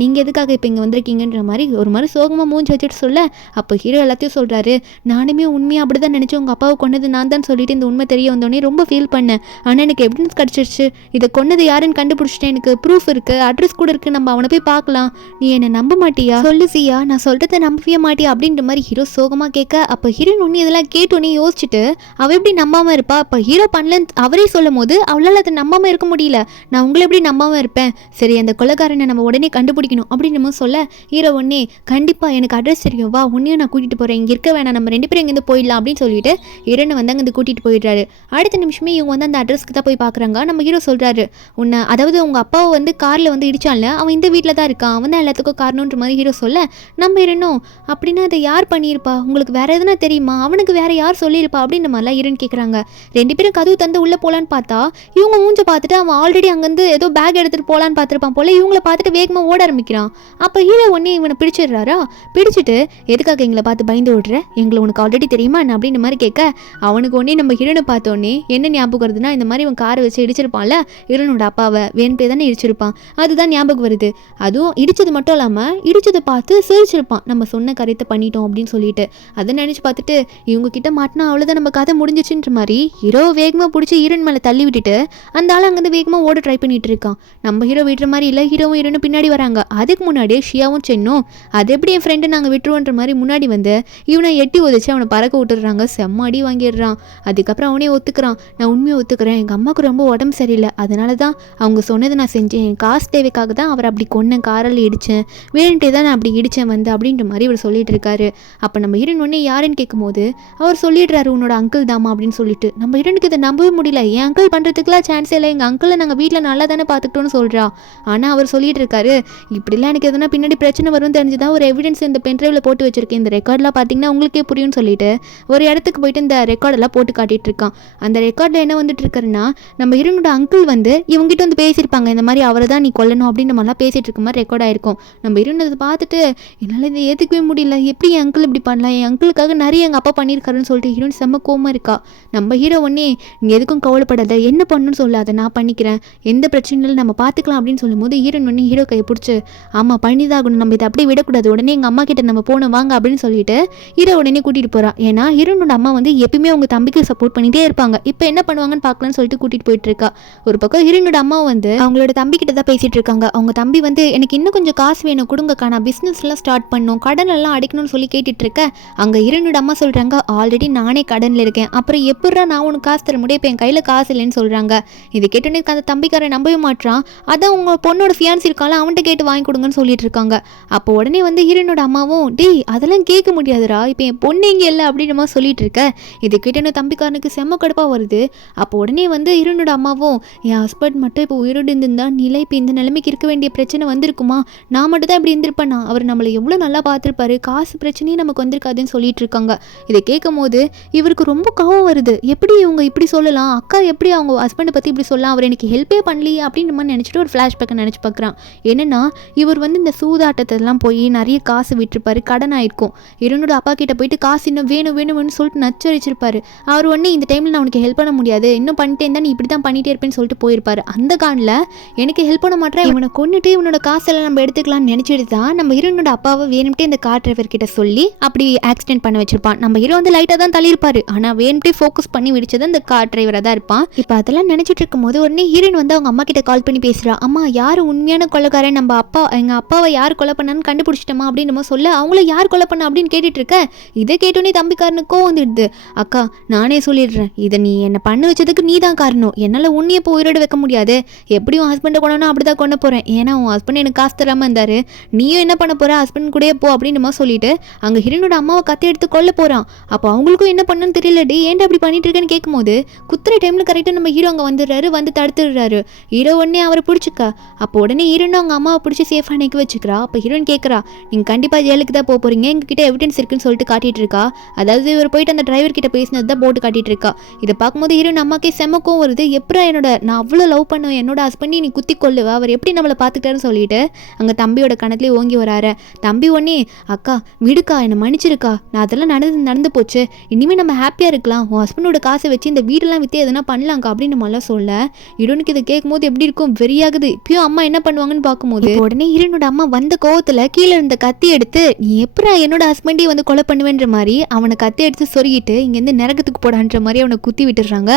நீங்கள் எதுக்காக இப்போ இங்கே வந்திருக்கீங்கன்ற மாதிரி ஒரு மாதிரி சோகமாக மூஞ்சி வச்சுட்டு சொல்ல அப்போ ஹீரோ எல்லாத்தையும் சொல்கிறாரு, நானுமே உண்மையாக அப்படி தான் நினச்சேன், உங்கள் அப்பாவை கொண்டது நான் தான் சொல்லிட்டு இந்த உண்மை தெரிய வந்தோடனே ரொம்ப ஃபீல் பண்ணேன், ஆனால் எனக்கு எவிடன்ஸ் கிடச்சிருச்சு, இதை கொண்டது யாருன்னு கண்டுபிடிச்சிட்டேன், எனக்கு ப்ரூஃப் இருக்குது, அட்ரஸ் கூட இருக்குது, நம்ம அவனை போய் பார்க்கலாம், நீ என்னை நம்ப மாட்டியா சொல்லு சியா, நான் சொல்கிறத நம்பவே மாட்டியா அப்படின்ற மாதிரி ஹீரோ சோகமாக கேட்க அப்போ ஹீரோன் ஒன்று இதெல்லாம் கேட்டோன்னே யோசிச்சுட்டு அவள் எப்படி நம்பாமல் இருப்பா, அப்போ ஹீரோ பண்ணலன்னு அவரே சொல்லும் போது அவளால் அதை நம்பாமல் இருக்க முடியல, நான் உங்களை எப்படி நம்பாமல் இருப்பேன், சரி அந்த கொலைகாரனை நம்ம உடனே கண்டுபிடிக்கணும் அப்படின்னு நம்ம சொல்ல ஹீரோ ஒன்னே கண்டிப்பாக எனக்கு அட்ரஸ் தெரியும், வா உன்னையும் நான் கூட்டிகிட்டு போகிறேன், இங்கே இருக்க வேணாம், நம்ம 2 பேரும் இங்கேருந்து போயிடலாம் அப்படின்னு சொல்லிட்டு ஹீரோனை வந்து அங்கேருந்து கூட்டிகிட்டு போயிடுறாரு. அடுத்த நிமிஷமே இவங்க வந்து அந்த அட்ரஸ்க்கு தான் போய் பார்க்குறாங்க. நம்ம ஹீரோ சொல்கிறாரு, உன்னை அதாவது உங்கள் அப்பாவை வந்து காரில் வந்து இடிச்சான்ல அவன் இந்த வீட்டில் தான் இருக்கான், அவன் தான் எல்லாத்துக்கும் காரணன்ற மாதிரி ஹீரோ சொல்ல நம்ம ஹீரோனும் அப்படின்னா அதை யார் பண்ணியிருப்பா, உங்களுக்கு வேற எதுனா தெரியுமா, அவனுக்கு வேற யார் சொல்லியிருப்பா அப்படின்னு மாதிரிலாம் ஹீரோன்னு கேட்குறாங்க. 2 பேரும் கதவு தந்து உள்ளே போகலான்னு பார்த்தா இவங்க மூஞ்ச பார்த்துட்டு அவன் ஆல்ரெடி அங்கேருந்து ஏதோ பேக் எடுத்துகிட்டு போகலான்னு பார்த்துருப்பான் போல, இவங்கள பார்த்துட்டு வேகமாக ஓட ஆரம்பிக்கிறான். அப்போ ஹீரோ ஒன்னே இவனை பிடிச்சிடுறாரா, பிடிச்சிட்டு எதுக்காக எங்களை பார்த்து பயந்து ஓடுற, எங்களை உனக்கு ஆல்ரெடி தெரியுமா என்ன அப்படின்ற மாதிரி கேட்க அவனுக்கு ஒன்னே நம்ம ஹீரோனை பார்த்தோன்னே என்ன ஞாபகம் வருதுன்னா இந்த மாதிரி இவன் காரை வச்சு இடிச்சிருப்பான்ல ஹீரோனோட அப்பாவை வேன்பே தானே இடிச்சிருப்பான், அதுதான் ஞாபகம் வருது, அதுவும் இடிச்சது மட்டும் இல்லாமல் இடிச்சதை பார்த்து சிரிச்சிருப்பான், நம்ம சொன்ன கருத்தை பண்ணிட்டோம் அப்படின்னு சொல்லிட்டு அதை நினச்சி பார்த்துட்டு இவங்க கிட்ட மாட்டினா அவ்வளோதான் நம்ம கதை முடிஞ்சிச்சுன்ற மாதிரி ஹீரோ வேகமாக பிடிச்சி ஹீரோன் மேலே தள்ளி விட்டுட்டு அந்த ஆள் அங்கேருந்து வேகமாக ஓட ட்ரை பண்ணிட்டு இருக்கான். நம்ம ஹீரோ விடுற மாதிரி இல்லை, ஹீரோவும் ஹீரோனும் பின்னாடி வராங்க. அதுக்கு முன்னாடியே ஷியாவும் சென்னும் அது எப்படி என் ஃப்ரெண்டு நாங்கள் விட்டுருவோன்ற மாதிரி முன்னாடி வந்து இவனை எட்டி உதச்சி அவனை பறக்க விட்டுடுறாங்க. செம்ம அடி வாங்கிடுறான். அதுக்கப்புறம் அவனே ஒத்துக்கிறான், நான் உண்மையை ஒத்துக்கிறேன், எங்கள் அம்மாவுக்கு ரொம்ப உடம்பு சரியில்லை, அதனால தான் அவங்க சொன்னதை நான் செஞ்சேன், என் காசு தேவைக்காக தான் அவர் அப்படி கொன்னேன், காரில் இடித்தேன், வேணுன்ட்டே தான் நான் அப்படி இடித்தேன் வந்து அப்படின்ற மாதிரி இவர் சொல்லிட்டு இருக்காரு. அப்போ நம்ம ஹீரோன் ஒன்னே யாருன்னு கேட்கும்போது அவர் சொல்லிடுறாரு உன்னோட அங்கிள் தாமா அப்படின்னு சொல்லிட்டு நம்ம ஹீரோனுக்கு இதை நம்பவே முடியல, என் அங்கிள் பண்ணுறதுக்குலாம் சான்ஸே இல்லை, எங்கள் அங்கிளை நாங்கள் வீட்டில் நல்லா தானே பார்த்துக்கிட்டோன்னு சொல்கிறா. ஆனால் அவர் சொல்லிட்டு இருக்காரு இப்படிலாம் எனக்கு எதுனா பின்னாடி பிரச்சனை வரும்னு தெரிஞ்சுதான் ஒரு எவிடன்ஸ் இந்த பென்ட்ரைவில் போட்டு வச்சிருக்கேன், இந்த ரெக்கார்ட்லாம் பார்த்தீங்கன்னா உங்களுக்கே புரியும்னு சொல்லிட்டு ஒரு இடத்துக்கு போயிட்டு இந்த ரெக்கார்டெல்லாம் போட்டு காட்டிட்டு இருக்கான். அந்த ரெக்கார்டில் என்ன வந்துட்டு இருக்காருன்னா நம்ம ஹீரோனோட அங்கிள் வந்து இவங்ககிட்ட வந்து பேசியிருப்பாங்க, இந்த மாதிரி அவரை தான் நீ கொல்லணும் அப்படின்னு மாதிரிலாம் பேசிட்டு இருக்க மாதிரி ரெக்கார்ட் ஆயிருக்கும். நம்ம ஹீரோன் அதை பார்த்துட்டு என்னால் இதை ஏற்றுக்கவே முடியல, எப்படி என் அங்கிள் இப்படி பண்ணலாம், என் அங்கிளுக்காக நிறைய எங்கள் அப்பா பண்ணியிருக்காருன்னு சொல்லிட்டு ஹீரோன் செம்ம கோவமாக இருக்கா. நம்ம ஹீரோ ஒன்னே நீங்கள் எதுக்கும் கவலைப்படாத, என்ன பண்ணணும்னு சொல்ல அதை நான் பண்ணிக்கிறேன், எந்த பிரச்சனையும் நம்ம பார்த்துக்கலாம் அப்படின்னு சொல்லும்போது ஹீரோன் ஒன்று ஹீரோ கையை பிடிச்சி ஆமாம் பண்ணிதாகணும், நம்ம இதை அப்படியே விடக்கூடாது, உடனே எங்கள் அம்மா கிட்ட நம்ம போன வாங்க அப்படின்னு சொல்லிட்டு ஹீரோ உடனே கூட்டிகிட்டு போகிறா. ஏன்னா ஹீரோனோட அம்மா வந்து எப்பயுமே அவங்க தம்பிக்கு சப்போர்ட் பண்ணிகிட்டே இருப்பாங்க, இப்போ என்ன பண்ணுவாங்கன்னு பார்க்கலான்னு சொல்லிட்டு கூட்டிகிட்டு போயிட்டு இருக்கா. ஒரு பக்கம் ஹீரோனோட அம்மா வந்து அவங்களோட தம்பி கிட்ட தான் பேசிகிட்டு இருக்காங்க. அவங்க தம்பி வந்து எனக்கு இன்னும் கொஞ்சம் காசு வேணும் கொடுங்கக்கா, நான் பிஸ்னஸ்லாம் ஸ்டார்ட் பண்ணணும், கடன் எல்லாம் அடைக்கணும்னு சொல்லி கேட்டுட்டு இருக்கேன். அங்கே ஹீரோனோட அம்மா சொல்கிறாங்க ஆல்ரெடி நானே கடனில் இருக்கேன், அப்புறம் எப்படா நான் உனக்கு காசு தர முடியும், இப்போ என் கையில் காசு இல்லைன்னு சொல்கிறாங்க. இது கேட்டோன்னே அந்த தம்பிக்காரன் நம்பவே மாட்டான், அதான் உங்கள் பொண்ணோட ஃபியான்ஸ் இருக்கால அவன்கிட்ட கேட்டு வாங்கி கொடுங்கன்னு சொல்லிட்டு இருக்காங்க. அப்போ உடனே வந்து ஹீரோனோட அம்மாவும் டேய் அதெல்லாம் கேட்க முடியாதுடா, இப்போ என் பொண்ணு இங்கே இல்லை அப்படின்ற மாதிரி சொல்லிட்டு இருக்க. இது கேட்டோன்னே தம்பிக்காரனுக்கு செம்ம கடுப்பாக வருது. அப்போ உடனே வந்து ஹீரோனோட அம்மாவும் என் ஹஸ்பண்ட் மட்டும் இப்போ உயிரோடு இருந்திருந்தா நிலை இப்போ இந்த நிலைமைக்கு இருக்க வேண்டிய பிரச்சனை வந்திருக்குமா, நான் மட்டும் தான் இப்படி இருந்திருப்பேனா, அவர் நம்மளை எவ்வளோ நல்லா பார்த்துருப்பாரு, காசு பிரச்சனையும் நமக்கு வந்திருக்காதுன்னு சொல்லிட்டு இருக்காங்க. இதை கேட்கும் போது இவருக்கு ரொம்ப கோவம் வருது, எப்படி இவங்க இப்படி சொல்லலாம், அக்கா எப்படி அவங்க ஹஸ்பண்டை பற்றி இப்படி சொல்லலாம், அவர் எனக்கு ஹெல்ப்பே பண்ணலையே அப்படின்ற மாதிரி நினச்சிட்டு ஒரு ஃப்ளாஷ்பேக்கை நினச்சி பார்க்குறான். என்னென்னா இவர் வந்து இந்த சூதாட்டத்தெல்லாம் போய் நிறைய காசு விட்டுருப்பாரு, கடன் ஆயிருக்கும். ஹீரோனோட அப்பா கிட்ட போயிட்டு காசு இன்னும் வேணும்னு சொல்லிட்டு நச்சரிச்சிருப்பாரு. அவர் உடனே இந்த டைமில் நான் உனக்கு ஹெல்ப் பண்ண முடியாது, இன்னும் பண்ணிட்டே இருந்தா நீ இப்படி தான் பண்ணிகிட்டே இருப்பேன்னு சொல்லிட்டு போயிருப்பாரு. அந்த காண்டில் எனக்கு ஹெல்ப் பண்ண மாட்டேன், இவனை கொண்டுட்டு இவனோட காசெல்லாம் நம்ம எடுத்துக்கலாம்னு நினச்சிட்டு தான் நம்ம ஹீரோனோட அப்பாவை வேணும்ட்டே இந்த கார் டிரைவர் கிட்ட சொல்லி அப்படி ஆக்சிடென்ட் பண்ண வச்சிருப்பான். நம்ம ஹீரோ வந்து லைட்டாக தான் தள்ளியிருப்பாரு, ஆனால் வேணும்ட்டே ஃபோக்கஸ் பண்ணி விடிச்சது அந்த கார் டிரைவராக தான் இருப்பான். இப்போ அதெல்லாம் நினச்சிட்டு இருக்கும்போது உடனே ஹீரோயின் வந்து அவங்க அம்மா கிட்ட கால் பண்ணி பேசுகிறா. அம்மா யார் உண்மையான கொலைக்காரன், நம்ம எங்கள் அப்பாவை யார் கொலை பண்ணான்னு கண்டுபிடிச்சிட்டோமா அப்படின்னு சொல்ல, அவங்கள யார் கொலை பண்ண அப்படின்னு கேட்டுட்டு இருக்க. இதை கேட்டோன்னே தம்பிக்காரனுக்கோ வந்துடுது. அக்கா நானே சொல்லிடுறேன், இதை நீ என்னை பண்ண வச்சதுக்கு நீ தான் காரணம், என்னால் உன்னையே இப்போ உயிரோடு வைக்க முடியாது, எப்படியும் ஹஸ்பண்டை கொண்டோன்னா அப்படி தான் கொண்டு போகிறேன், ஏன்னா உன் ஹஸ்பண்ட் எனக்கு காசு தராமல் இருந்தார், நீயும் என்ன பண்ண போகிற ஹஸ்பண்ட் கூட போ அப்படின்னு சொல்லிட்டு அங்கே ஹீரோனோட அம்மாவை கத்தி எடுத்து கொல்ல போகிறான். அப்போ அவங்களுக்கும் என்ன பண்ணணும்னு தெரியலடி, ஏன்டா அப்படி பண்ணிட்டு இருக்கேன்னு கேட்கும்போது குத்துற டைமில் கரெக்டாக நம்ம ஹீரோ அங்கே வந்துடுறாரு, வந்து தடுத்துடுறாரு. ஹீரோ உடனே அவரை பிடிச்சிக்கா. அப்போ உடனே ஹீரோனும் அவங்க அம்மாவை பிடிச்சி சேஃபாக நிற்க வச்சுக்கிறா. அப்போ ஹீரோயின் கேட்குறா, நீங்கள் கண்டிப்பாக ஜெயிலுக்கு தான் போகிறீங்க, எங்ககிட்ட எவிடன்ஸ் இருக்குன்னு சொல்லிட்டு காட்டிட்டு இருக்கா. அதாவது இவர் போயிட்டு அந்த டிரைவர் கிட்ட பேசினது தான் போட்டு காட்டிட்டு இருக்கா. இதை பார்க்கும்போது ஹீரோயின் அம்மாக்கே செம்மக்கும் வருது. எப்படா நான் அவ்வளோ லவ் பண்ணுவேன் என்னோட ஹஸ்பண்டி நீ குத்தி கொள்ளுவா, அவர் எப்படி நம்மளை பார்த்துக்கிட்டாருன்னு சொல்லிட்டு அங்கே தம்பியோட கணத்துலேயே ஓங்கி வராரு. தம்பி ஒன்னே அக்கா விடுக்கா, என்னை மன்னிச்சிருக்கா, நான் அதெல்லாம் நடந்து போச்சு, இனிமேல் நம்ம ஹாப்பியாக இருக்கலாம், உன் ஹஸ்பண்டோட காசை வச்சு இந்த வீடெல்லாம் விற்று எதனா பண்ணலாங்க்கா அப்படின்னு நம்மளாம் சொல்ல. ஹீரோனுக்கு இதை கேட்கும்போது எப்படி இருக்கும், வெறியாகுது. இப்பயும் அம்மா என்ன பண்ணுவாங்கன்னு பார்க்கும்போது உடனே ஹீரோனோட அம்மா வந்த கோவத்தில் கீழே இருந்த கத்தி எடுத்து நீ எப்படா என்னோட ஹஸ்பண்டே வந்து கொலை பண்ணுவேன்ற மாதிரி அவனை கத்தி எடுத்து சொருகிட்டு இங்கேருந்து நரகத்துக்கு போடான்ற மாதிரி அவனை குத்தி விட்டுறாங்க.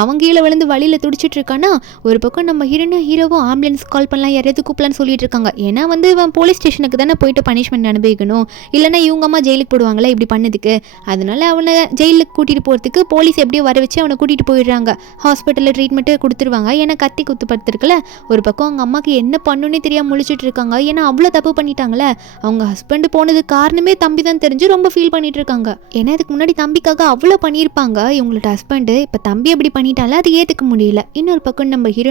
அவங்க கீழே விழுந்து வழியில் துடிச்சிட்டு இருக்கானா. ஒரு பக்கம் நம்ம ஹீரோவும் ஆம்புலன்ஸ் கால் பண்ணலாம், யாரையாவது கூப்பிடலான்னு சொல்லிட்டு இருக்காங்க. ஏன்னா வந்து இவன் போலீஸ் ஸ்டேஷனுக்கு தானே போயிட்டு பனிஷ்மெண்ட் அனுபவிக்கணும், இல்லைன்னா இவங்க அம்மா ஜெயிலுக்கு போடுவாங்களா இப்படி பண்ணதுக்கு. அதனால அவனை ஜெயிலுக்கு கூட்டிகிட்டு போகிறதுக்கு போலீஸ் எப்படியோ வர வச்சு அவனை கூட்டிகிட்டு போயிடுறாங்க. ஹாஸ்பிட்டலில் ட்ரீட்மெண்ட்டு கொடுத்துருவாங்க. ஏன்னா கத்தி குத்து படுத்துருக்குல. ஒரு பக்கம் அவங்க அம்மாவுக்கு என்ன பண்ணுன்னே தெரியாமல் முழிச்சிட்டு இருக்காங்க. ஏன்னா அவ்வளோ தப்பு பண்ணிட்டாங்களே. அவங்க ஹஸ்பண்ட் போனது காரணமே தம்பி தான் தெரிஞ்சு ரொம்ப ஃபீல் பண்ணிட்டு இருக்காங்க. ஏன்னா இதுக்கு முன்னாடி தம்பிக்காக அவ்வளோ பண்ணியிருப்பாங்க இவங்களோட ஹஸ்பண்டு. இப்போ தம்பி எப்படி பண்ணிட்டால அது ஏற்றுக்க முடியல. இன்னொரு பக்கம் நம்ம ஹீரோ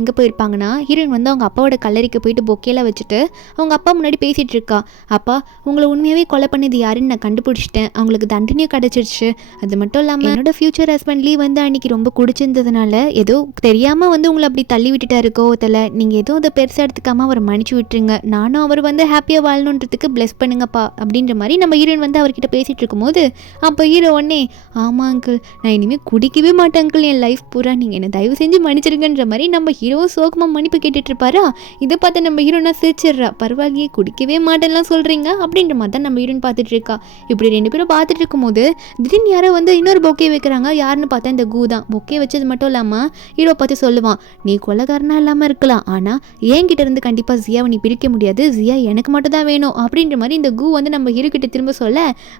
எங்கே போயிருப்பாங்கன்னா, ஹீரோயின் வந்து அவங்க அப்பாவோட கல்லறைக்கு போயிட்டு பொக்கையெல்லாம் வச்சுட்டு அவங்க அப்பா முன்னாடி பேசிகிட்டு இருக்கா. அப்பா உங்களை உண்மையாகவே கொலை பண்ணது யாருன்னு நான் கண்டுபிடிச்சிட்டேன், அவங்களுக்கு தண்டனையும் கிடச்சிருச்சு. அது மட்டும் இல்லாமல் என்னோட ஃபியூச்சர் ஹஸ்பண்ட்லேயே வந்து அன்றைக்கி ரொம்ப குடிச்சிருந்ததுனால ஏதோ தெரியாமல் வந்து உங்களை அப்படி தள்ளி விட்டுட்டாரு கோவத்தில், நீங்கள் எதுவும் அதை பெருசாக எடுத்துக்காமல் அவரை மன்னிச்சு விட்டுருங்க, நானும் அவர் வந்து ஹாப்பியாக வாழணுன்றதுக்கு பிளஸ் பண்ணுங்கப்பா அப்படின்ற மாதிரி நம்ம ஹீரோயின் வந்து அவர்கிட்ட பேசிகிட்டு இருக்கும்போது அப்போ ஹீரோ உடனே ஆமாம் அங்கிள் நான் இனிமேல் குடிக்கவே மாட்டேன் அங்கிள், என் லைஃப் பூரா நீங்கள் என்னை தயவு செஞ்சு மன்னிச்சிருங்கன்ற மாதிரி நம்ம ஹீரோ சோகமாக மன்னிப்பு கேட்டுட்டு இருப்பாரா. இதை பார்த்து நம்ம ஹீரோனா சிரிச்சிடுறா. பரவாயில்லையே குடிக்கவே மாட்டேன்லாம் சொல்கிறீங்க அப்படின்ற மாதிரி தான் நம்ம ஹீரோயின் பார்த்துட்டு இருக்கா. இப்படி ரெண்டு பேரும் பார்த்துட்டு இருக்கும்போது திடீர்னு யாரோ வந்து இன்னொரு பொக்கே வைக்கிறாங்க. யாருன்னு பார்த்தா இந்த கூ தான். பொக்கே வச்சது மட்டும் இல்லாமல் ஹீரோ பார்த்து சொல்லுவான், நீ கொலைகாரனா இல்லாமல் இருக்கலாம், ஆனால் என்கிட்ட இருந்து கண்டிப்பாக ஜியாவை நீ பிரிக்க முடியாது, ஜியா எனக்கு மட்டும் தான் வேணும் அப்படின்ற மாதிரி இந்த கூ வந்து நம்ம ஹீரோ கிட்ட திரும்ப சொல்ல.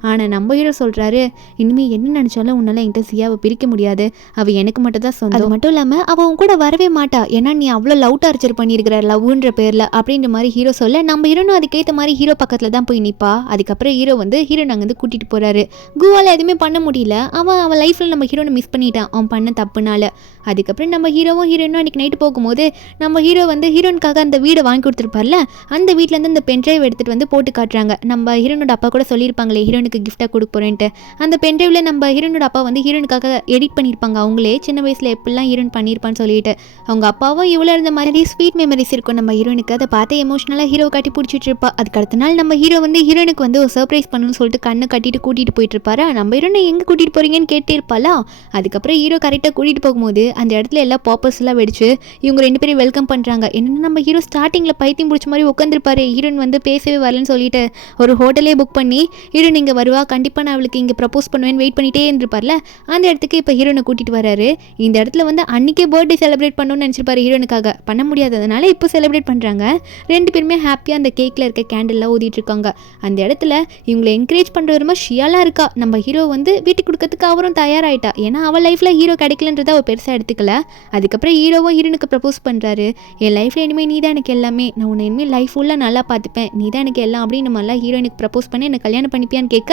ஆனால் நம்ம ஹீரோ சொல்கிறாரு, இனிமேல் என்ன நினச்சாலும் உன்னால் என்கிட்ட ஜியாவை பிரிக்க முடியாது, அவள் எனக்கு மட்டும் தான் சொந்தம், அது மட்டும் இல்லாமல் அவள் உன் கூட வரவே மாட்டா, ஏன்னா நீ அவ்வளோ லவ் டார்ச்சர் பண்ணியிருக்கிற லவ்ன்ற பேரில் அப்படின்ற மாதிரி ஹீரோ சொல்ல. நம்ம ஹீரோனும் அதுக்கேற்ற மாதிரி ஹீரோ பக்கத்தில் தான் போய் நிற்பா. அதுக்கப்புறம் ஹீரோ வந்து ஹீரோன் அங்கேருந்து கூட்டிகிட்டு போகிறாரு. கூவால் எதுவுமே பண்ண முடியல, அவன் லைஃப்பில் நம்ம ஹீரோனை மிஸ் பண்ணிட்டான் அவன் பண்ண தப்புனால. அதுக்கப்புறம் நம்ம ஹீரோனும் அன்றைக்கி நைட்டு போகும்போது நம்ம ஹீரோ வந்து ஹீரோனுக்காக அந்த வீடை வாங்கி கொடுத்துருப்பார்ல, அந்த வீட்டிலேருந்து இந்த பென்ட்ரைவ் எடுத்துகிட்டு வந்து போட்டு காட்டுறாங்க. நம்ம ஹீரோனோட அப்பா கூட சொல்லியிருப்பாங்களே ஹீரோனுக்கு கிஃப்டாக கொடுக்க போகிறேன்ட்டு. அந்த பென்ட்ரைவில் நம்ம ஹீரோனோட அப்பா வந்து ஹீரோனுக்காக எடிட் பண்ணியிருப்பாங்க. அவங்களே சின்ன வயசில் எப்படிலாம் ஹீரோன் பண்ணியிருப்பான்னு சொல்லிட்டு அவங்க அப்பாவும் இவ்வளோ இருந்த மாதிரி ஸ்வீட் மெமரிஸ் இருக்கும் நம்ம ஹீரோனுக்கு. அதை பார்த்து எமோஷனலாக ஹீரோ கட்டி பிடிச்சிட்டு இருப்பா. அதுக்கு அடுத்த நாள் நம்ம ஹீரோ வந்து ஹீரோனுக்கு வந்து ஒரு சர்ப்ரைஸ் பண்ணணும்னு சொல்லிட்டு கண்ணை கட்டிட்டு கூட்டிகிட்டு போயிட்டு இருப்பாரா. நம்ம ஹீரோனை எங்கே கூட்டிகிட்டு போகிறீங்கன்னு கேட்டே இருப்பாளா. அதுக்கப்புறம் ஹீரோ கரெக்டாக கூட்டிகிட்டு போகும்போது அந்த இடத்துல எல்லா பாப்பர்ஸ்லாம் வெடிச்சு இவங்க ரெண்டு பேரும் வெல்கம் பண்ணுறாங்க. என்னென்னா நம்ம ஹீரோ ஸ்டார்டிங்கில் பைத்தியம் பிடிச்ச மாதிரி உட்காந்துருப்பாரு. ஹீரோன் வந்து பேசவே வரலன்னு சொல்லிட்டு ஒரு ஹோட்டலே புக் பண்ணி ஹீரோன் இங்கே வருவா, கண்டிப்பாக நான் அவளுக்கு இங்கே ப்ரப்போஸ் பண்ணுவேன்னு வெயிட் பண்ணிகிட்டே இருந்திருப்பார்ல. அந்த இடத்துக்கு இப்போ ஹீரோனை கூட்டிகிட்டு வராரு. இந்த இடத்துல வந்து அன்றைக்கே பர்த்டே செலிப்ரேட் பண்ணணும்னு நினச்சிருப்பாரு ஹீரோனுக்காக, பண்ண முடியாததுனால இப்போ செலிப்ரேட் பண்ணுறாங்க. ரெண்டு பேருமே ஹாப்பியாக அந்த கேக்கில் இருக்க கேண்டில்லாம் ஊதிட்டு இருக்காங்க. அந்த இடத்துல இவங்களை என்கரேஜ் பண்ணுற விதமாக ஷியாலாக இருக்கா. நம்ம ஹீரோ வந்து வீட்டுக்கு கொடுக்கறதுக்கு அவரும் தயாராகிட்டா. ஏன்னா அவள் லைஃப்பில் ஹீரோ கிடைக்கலன்றதை அவள் பெருசாக எடுத்துக்கல. அதுக்கப்புறம் ஹீரோவும் ஹீரோனுக்கு ப்ரப்போஸ் பண்ணுறாரு. என் லைஃப்பில் இனிமேல் நீ தான் எனக்கு எல்லாமே, நான் உன்னை இனிமேல் லைஃப் ஃபுல்லாக நல்லா பார்த்துப்பேன், நீ தான் எனக்கு எல்லாம் அப்படின்னு நம்மளாம் ஹீரோனுக்கு ப்ரப்போஸ் பண்ணி எனக்கு கல்யாணம் பண்ணிப்பியான்னு கேட்க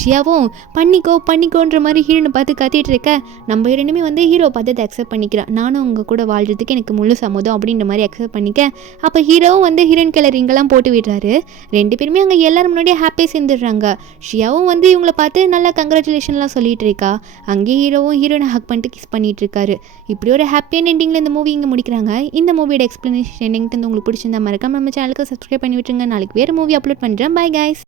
ஷியாவும் பண்ணிக்கோன்ற மாதிரி ஹீரோனை பார்த்து கத்திட்டு இருக்க. நம்ம ஹீரோனுமே வந்து ஹீரோ பார்த்து அதை அக்செப்ட் பண்ணிக்கிறான். நானும் உங்கள் கூட வாழ்றதுக்கு எனக்கு முழு சம்மதம் அப்படின்ற மாதிரி அக்செப்ட் பண்ணிக்க. அப்போ ஹீரோவும் வந்து ஹீரோயின் கலர் ரிங்கெல்லாம் போட்டு விடுறாரு. ரெண்டு பேருமே அங்கே எல்லாரும் முன்னாடியே ஹாப்பியாக சேர்ந்துடுறாங்க. ஷியாவும் வந்து இவங்கள பார்த்து நல்லா கங்க்ராச்சுலேஷன்லாம் சொல்லிட்டு இருக்கா. அங்கேயே ஹீரோவும் ஹீரோனை ஹக் பண்ணிட்டு கிஸ் பண்ணிட்டு இருக்காரு. இப்படி ஒரு ஹாப்பியான எண்டிங்கில் இந்த மூவி இங்கே முடிக்கிறாங்க. இந்த மூவியோட எக்ஸ்ப்ளனேஷன் எண்டிங் உங்களுக்கு பிடிச்சிருந்தா மறக்காம நம்ம சேனலுக்கு சப்ஸ்கிரைப் பண்ணி விட்டுருங்க. நாளைக்கு வேறு மூவி அப்லோட் பண்ணுறேன். Bye guys.